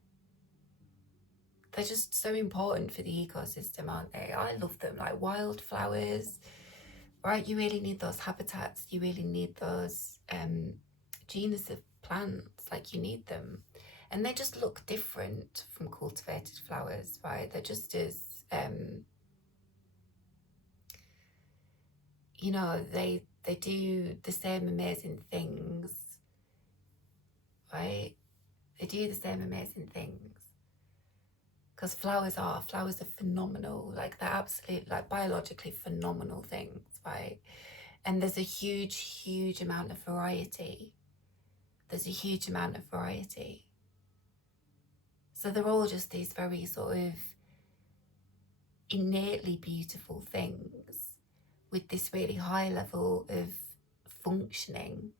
just so important for the ecosystem, aren't they? I love them. Like wildflowers, right? You really need those habitats. You really need those genus of plants. Like, you need them. And they just look different from cultivated flowers, right? They're just as, you know, they do the same amazing things, right? They do the same amazing things. Because flowers are phenomenal. Like, they're absolutely, like, biologically phenomenal things, right? And there's a huge amount of variety. So they're all just these very sort of innately beautiful things with this really high level of functioning,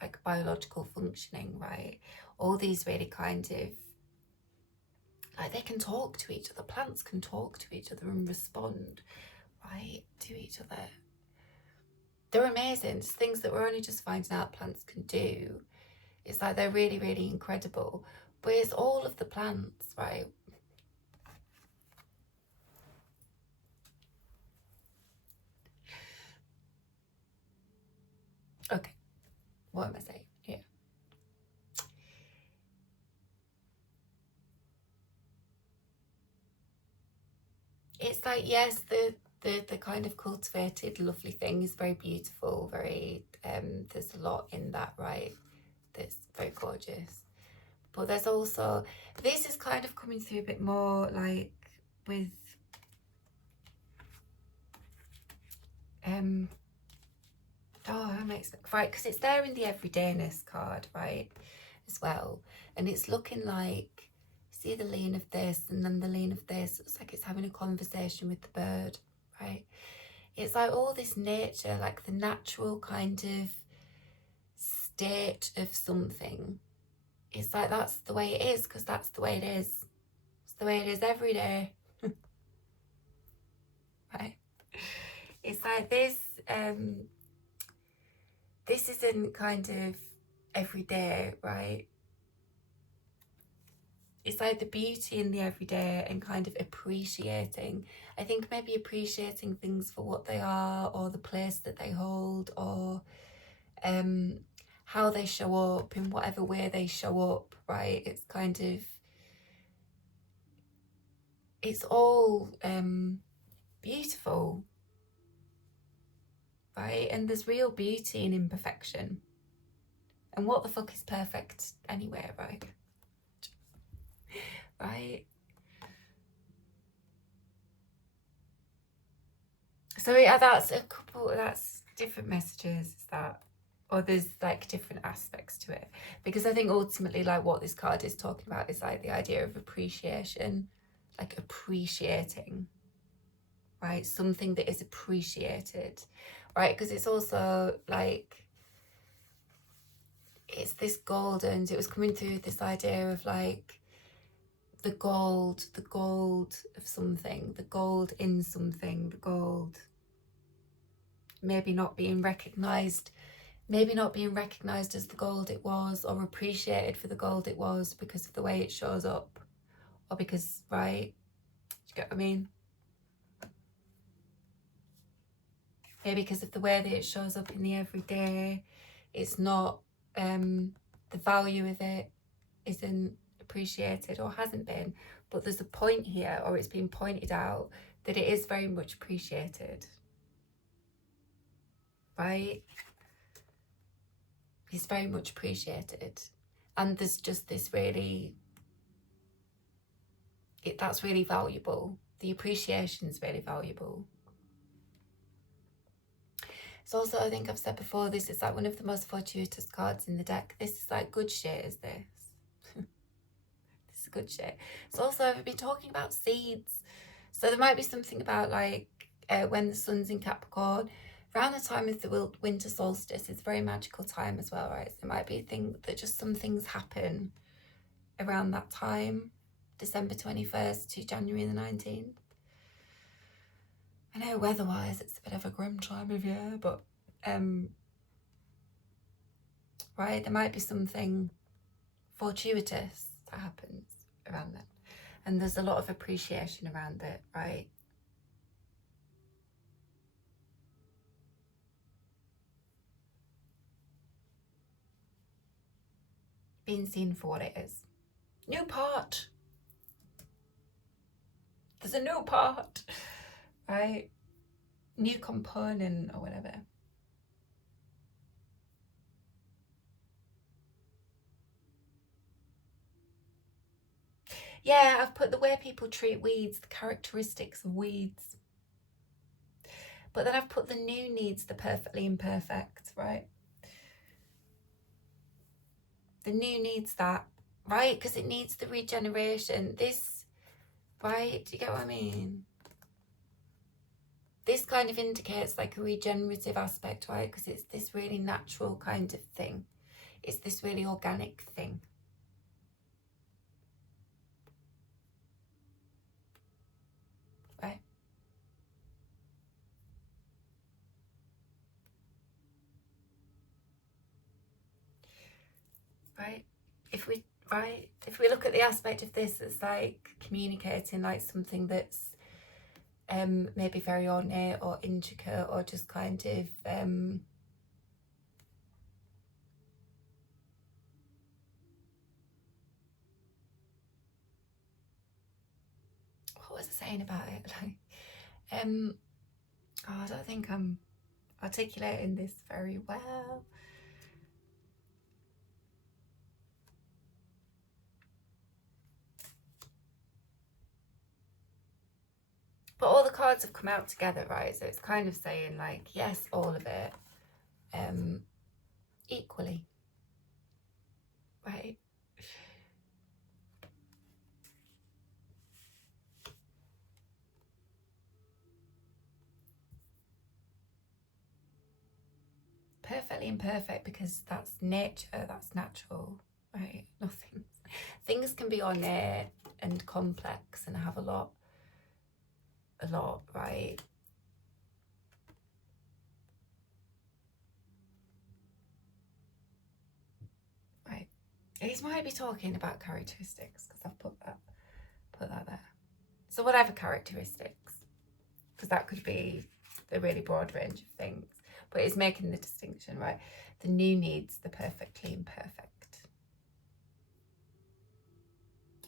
like biological functioning, right? All these really kind of, like, they can talk to each other. Plants can talk to each other and respond, right, to each other. They're amazing. It's things that we're only just finding out plants can do. It's like they're really incredible. But it's all of the plants, right? Okay, what am I saying? Yeah. It's like, yes, the kind of cultivated lovely thing is very beautiful, very there's a lot in that, right? That's very gorgeous. But there's also, this is kind of coming through a bit more like with oh, that makes it right, because it's there in the everydayness card, right, as well. And it's looking like, see the lean of this and then the lean of this. It's like it's having a conversation with the bird, right? It's like all this nature, like the natural kind of state of something. It's like that's the way it is, because that's the way it is. It's the way it is every day. Right? It's like this, this isn't kind of everyday, right? It's like the beauty in the everyday and kind of appreciating. I think maybe appreciating things for what they are, or the place that they hold, or how they show up in whatever way they show up, right? It's kind of, it's all beautiful, right? And there's real beauty in imperfection. And what the fuck is perfect anyway, right? Right? So yeah, that's a couple, that's different messages, is that, or there's like different aspects to it, because I think ultimately like what this card is talking about is like the idea of appreciation, like appreciating, right? Something that is appreciated, right? Because it's also like, it's this golden, it was coming through this idea of like the gold of something, the gold in something, the gold maybe not being recognized as the gold it was, or appreciated for the gold it was because of the way it shows up, or because, right, do you get what I mean? Maybe because of the way that it shows up in the everyday, it's not, the value of it isn't appreciated or hasn't been, but there's a point here, or it's been pointed out, that it is very much appreciated, right? It's very much appreciated. And there's just this really, that's really valuable. The appreciation is really valuable. It's also, I think I've said before, this is like one of the most fortuitous cards in the deck. This is like good shit, is this? This is good shit. It's also, I've been talking about seeds. So there might be something about like when the sun's in Capricorn, around the time of the winter solstice, it's a very magical time as well, right? So it might be a thing that just some things happen around that time, December 21st to January the 19th. I know weather-wise it's a bit of a grim time of year, but right, there might be something fortuitous that happens around then, and there's a lot of appreciation around it, right? Being seen for what it is. New part. There's a new part, right? New component or whatever. Yeah, I've put the way people treat weeds, the characteristics of weeds. But then I've put the new needs, the perfectly imperfect, right? The new needs that, right? Because it needs the regeneration. This, right? Do you get what I mean? This kind of indicates like a regenerative aspect, right? Because it's this really natural kind of thing. It's this really organic thing. Right? Right? If we look at the aspect of this as like communicating like something that's maybe very ornate or intricate, or just kind of what was I saying about it? Like oh, I don't think I'm articulating this very well. But all the cards have come out together, right? So it's kind of saying like, yes, all of it, equally, right? Perfectly imperfect, because that's nature, that's natural, right? Nothing. Things can be ornate and complex and have a lot, right? Right. These might be talking about characteristics, because I've put that there. So whatever characteristics, because that could be a really broad range of things, but it's making the distinction, right? The new needs, the perfectly imperfect.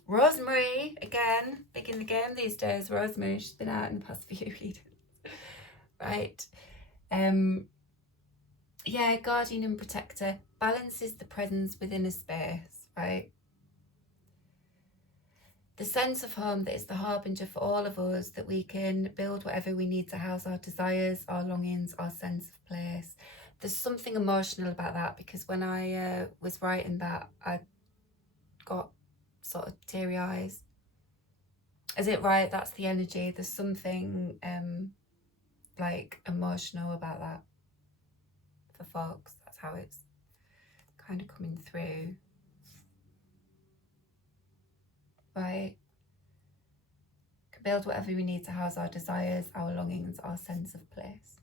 Rosemary, again, big in the game these days. Rosemary, she's been out in the past few readings. Right. Yeah, guardian and protector. balance is the presence within a space, right? The sense of home that is the harbinger for all of us, that we can build whatever we need to house our desires, our longings, our sense of place. There's something emotional about that, because when I was writing that, I got sort of teary eyes. Is it right? That's the energy. There's something like emotional about that for folks. That's how it's kind of coming through, right? Can build whatever we need to house our desires, our longings, our sense of place.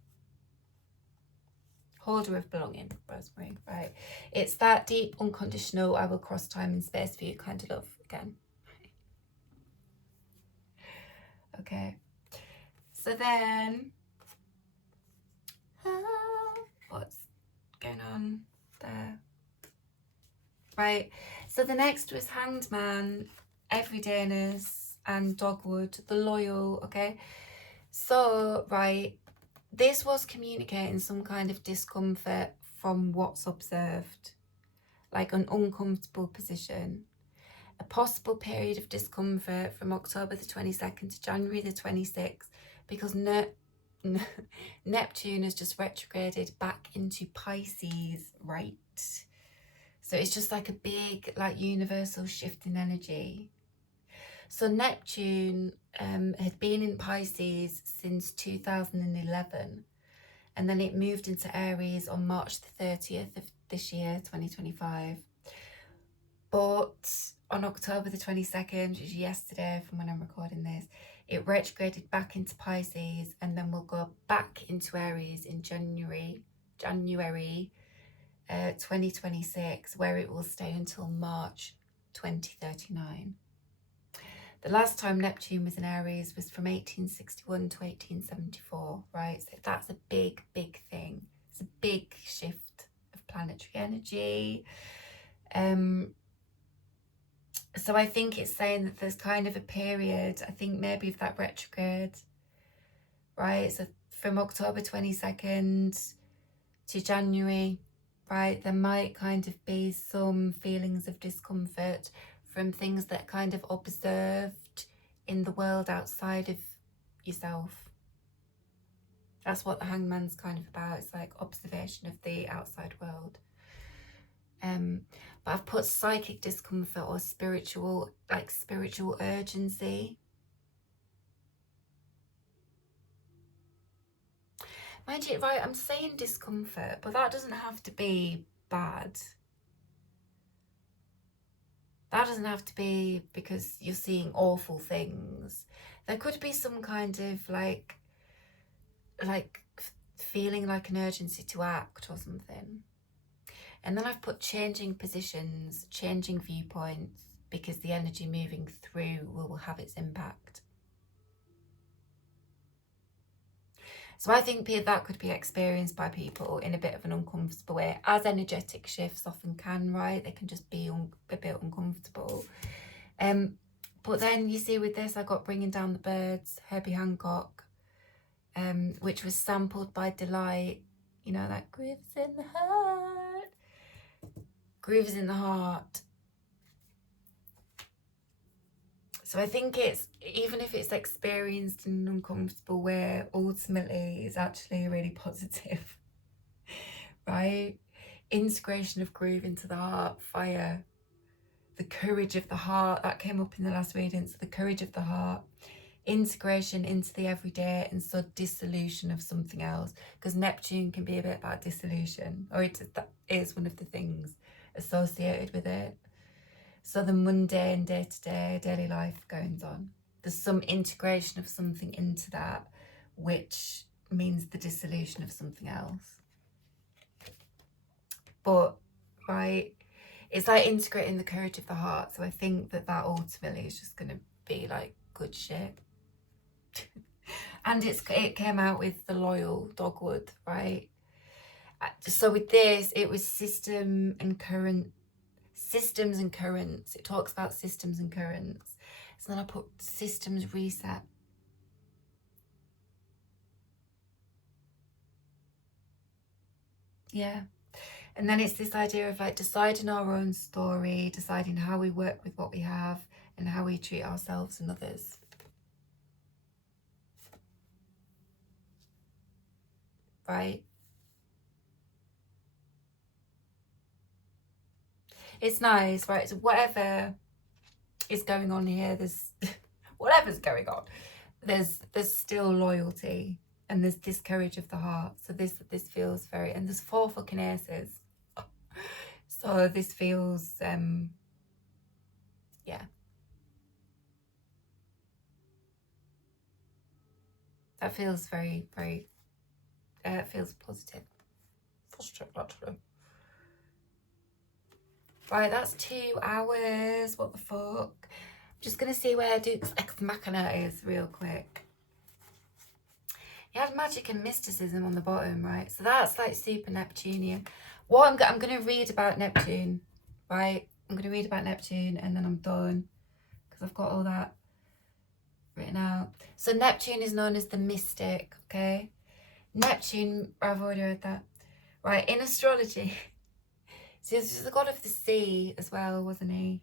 Holder of belonging, Rosemary, right? It's that deep, unconditional, I will cross time and space for you kind of love again. Okay, so then what's going on there? Right, so the next was Hanged Man, Everydayness, and Dogwood, the Loyal. Okay, so right, this was communicating some kind of discomfort from what's observed, like an uncomfortable position. A possible period of discomfort from October the 22nd to January the 26th, because Neptune has just retrograded back into Pisces, right? So it's just like a big, like, universal shift in energy. So Neptune had been in Pisces since 2011, and then it moved into Aries on March the 30th of this year, 2025. But on October the 22nd, which is yesterday from when I'm recording this, it retrograded back into Pisces, and then we'll go back into Aries in January 2026, where it will stay until March 2039. The last time Neptune was in Aries was from 1861 to 1874, right? So that's a big, big thing. It's a big shift of planetary energy. So I think it's saying that there's kind of a period, I think maybe of that retrograde, right? So from October 22nd to January, right, there might kind of be some feelings of discomfort from things that kind of observed in the world outside of yourself. That's what the Hangman's kind of about. It's like observation of the outside world. But I've put psychic discomfort or spiritual urgency. Mind you, right, I'm saying discomfort, but that doesn't have to be bad. That doesn't have to be because you're seeing awful things. There could be some kind of like feeling like an urgency to act or something. And then I've put changing positions, changing viewpoints, because the energy moving through will have its impact. So I think that could be experienced by people in a bit of an uncomfortable way, as energetic shifts often can, right? They can just be a bit uncomfortable. But then you see with this, I got Bringing Down the Birds, Herbie Hancock, which was sampled by Delight. You know, that grooves in the heart. Grooves in the heart. So I think it's, even if it's experienced in an uncomfortable way, ultimately it's actually really positive, right? Integration of groove into the heart, fire, the courage of the heart, that came up in the last reading. So the courage of the heart, integration into the everyday, and so dissolution of something else, because Neptune can be a bit about dissolution, or that is one of the things associated with it. So the mundane, day-to-day, daily life goings on. There's some integration of something into that, which means the dissolution of something else. But, right, it's like integrating the courage of the heart. So I think that ultimately is just going to be like good shit. And it came out with the Loyal, Dogwood, right? So with this, it was systems and currents. It talks about systems and currents. So then I put systems reset. Yeah. And then it's this idea of like deciding our own story, deciding how we work with what we have and how we treat ourselves and others. Right? It's nice, right? So whatever is going on here, there's whatever's going on, there's still loyalty and there's this courage of the heart. So this feels very, and there's 4 fucking aces. So this feels yeah, that feels very, very feels positive. Right, that's 2 hours. What the fuck? I'm just gonna see where Deux Ex Machina is real quick. You had magic and mysticism on the bottom, right? So that's like super Neptunian. What I'm going to read about Neptune, right? I'm going to read about Neptune and then I'm done because I've got all that written out. So Neptune is known as the mystic, okay? Neptune, I've already read that. Right, in astrology, so this is the god of the sea as well, wasn't he?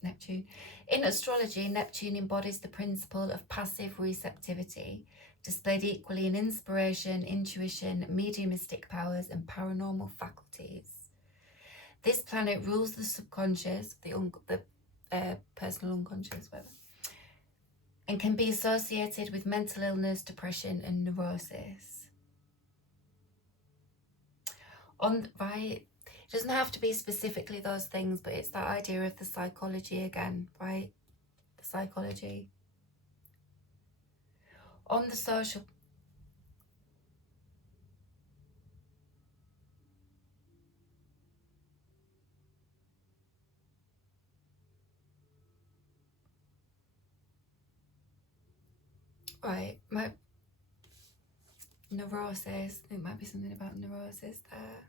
Neptune. In astrology, Neptune embodies the principle of passive receptivity, displayed equally in inspiration, intuition, mediumistic powers, and paranormal faculties. This planet rules the subconscious, the personal unconscious, whatever, and can be associated with mental illness, depression, and neurosis. Right, it doesn't have to be specifically those things, but it's that idea of the psychology again, right? The psychology. On the social... Right, my neurosis, it might be something about neurosis there.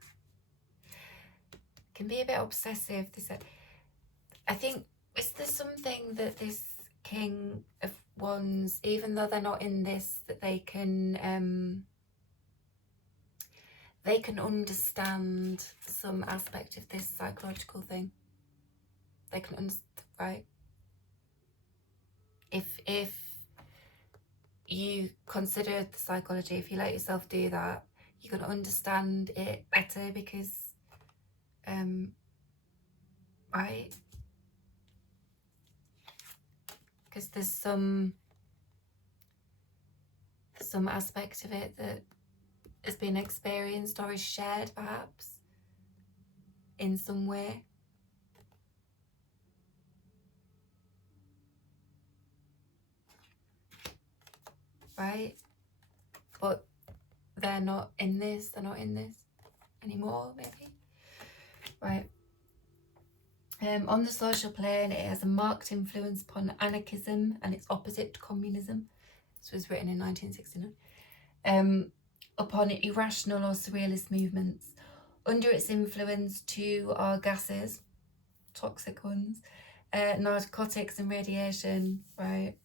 Can be a bit obsessive. I think, is there something that this King of Wands, even though they're not in this, that they can understand some aspect of this psychological thing. They can understand, right? If you consider the psychology, if you let yourself do that, you can understand it better because, right? Because there's some aspect of it that has been experienced or is shared perhaps in some way. Right? But they're not in this anymore, maybe. Right. On the social plane, it has a marked influence upon anarchism and its opposite, communism. This was written in 1969. Upon irrational or surrealist movements. Under its influence, 2 are gases, toxic ones, narcotics and radiation, right?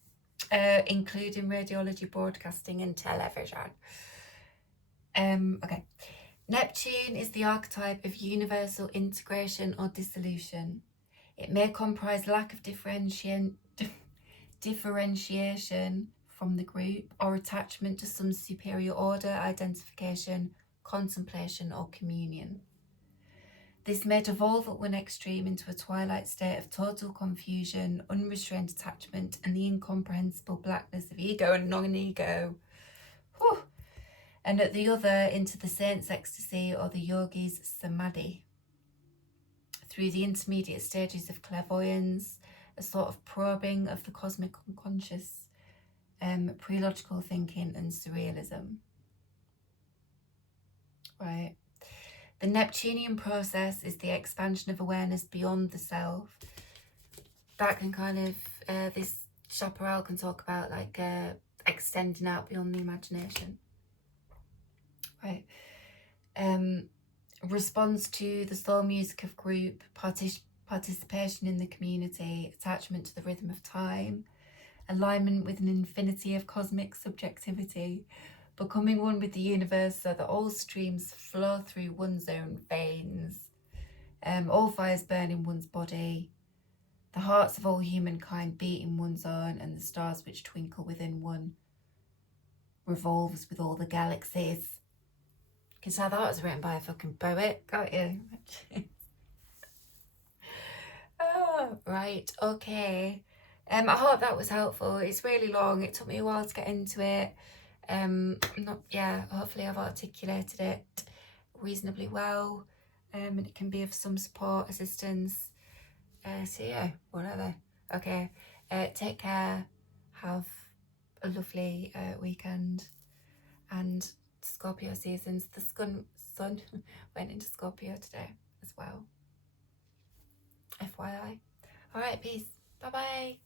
Including radiology, broadcasting and television. Okay. Neptune is the archetype of universal integration or dissolution. It may comprise lack of differentiation from the group or attachment to some superior order, identification, contemplation or communion. This may devolve at one extreme into a twilight state of total confusion, unrestrained attachment, and the incomprehensible blackness of ego and non-ego. Whew. And at the other into the saint's ecstasy or the yogi's samadhi. Through the intermediate stages of clairvoyance, a sort of probing of the cosmic unconscious, pre-logical thinking and surrealism. Right. The Neptunian process is the expansion of awareness beyond the self. That can kind of, this chaparral can talk about like extending out beyond the imagination. Right. Response to the soul music of group, participation in the community, attachment to the rhythm of time, alignment with an infinity of cosmic subjectivity, becoming one with the universe so that all streams flow through one's own veins. All fires burn in one's body. The hearts of all humankind beat in one's own, and the stars which twinkle within one revolves with all the galaxies. You can tell that was written by a fucking poet, can't you? Oh, right, okay. I hope that was helpful. It's really long. It took me a while to get into it. Hopefully I've articulated it reasonably well, and it can be of some support, assistance. So yeah, whatever. Okay, take care. Have a lovely weekend. And Scorpio seasons. The sun went into Scorpio today as well. FYI. All right, peace. Bye bye.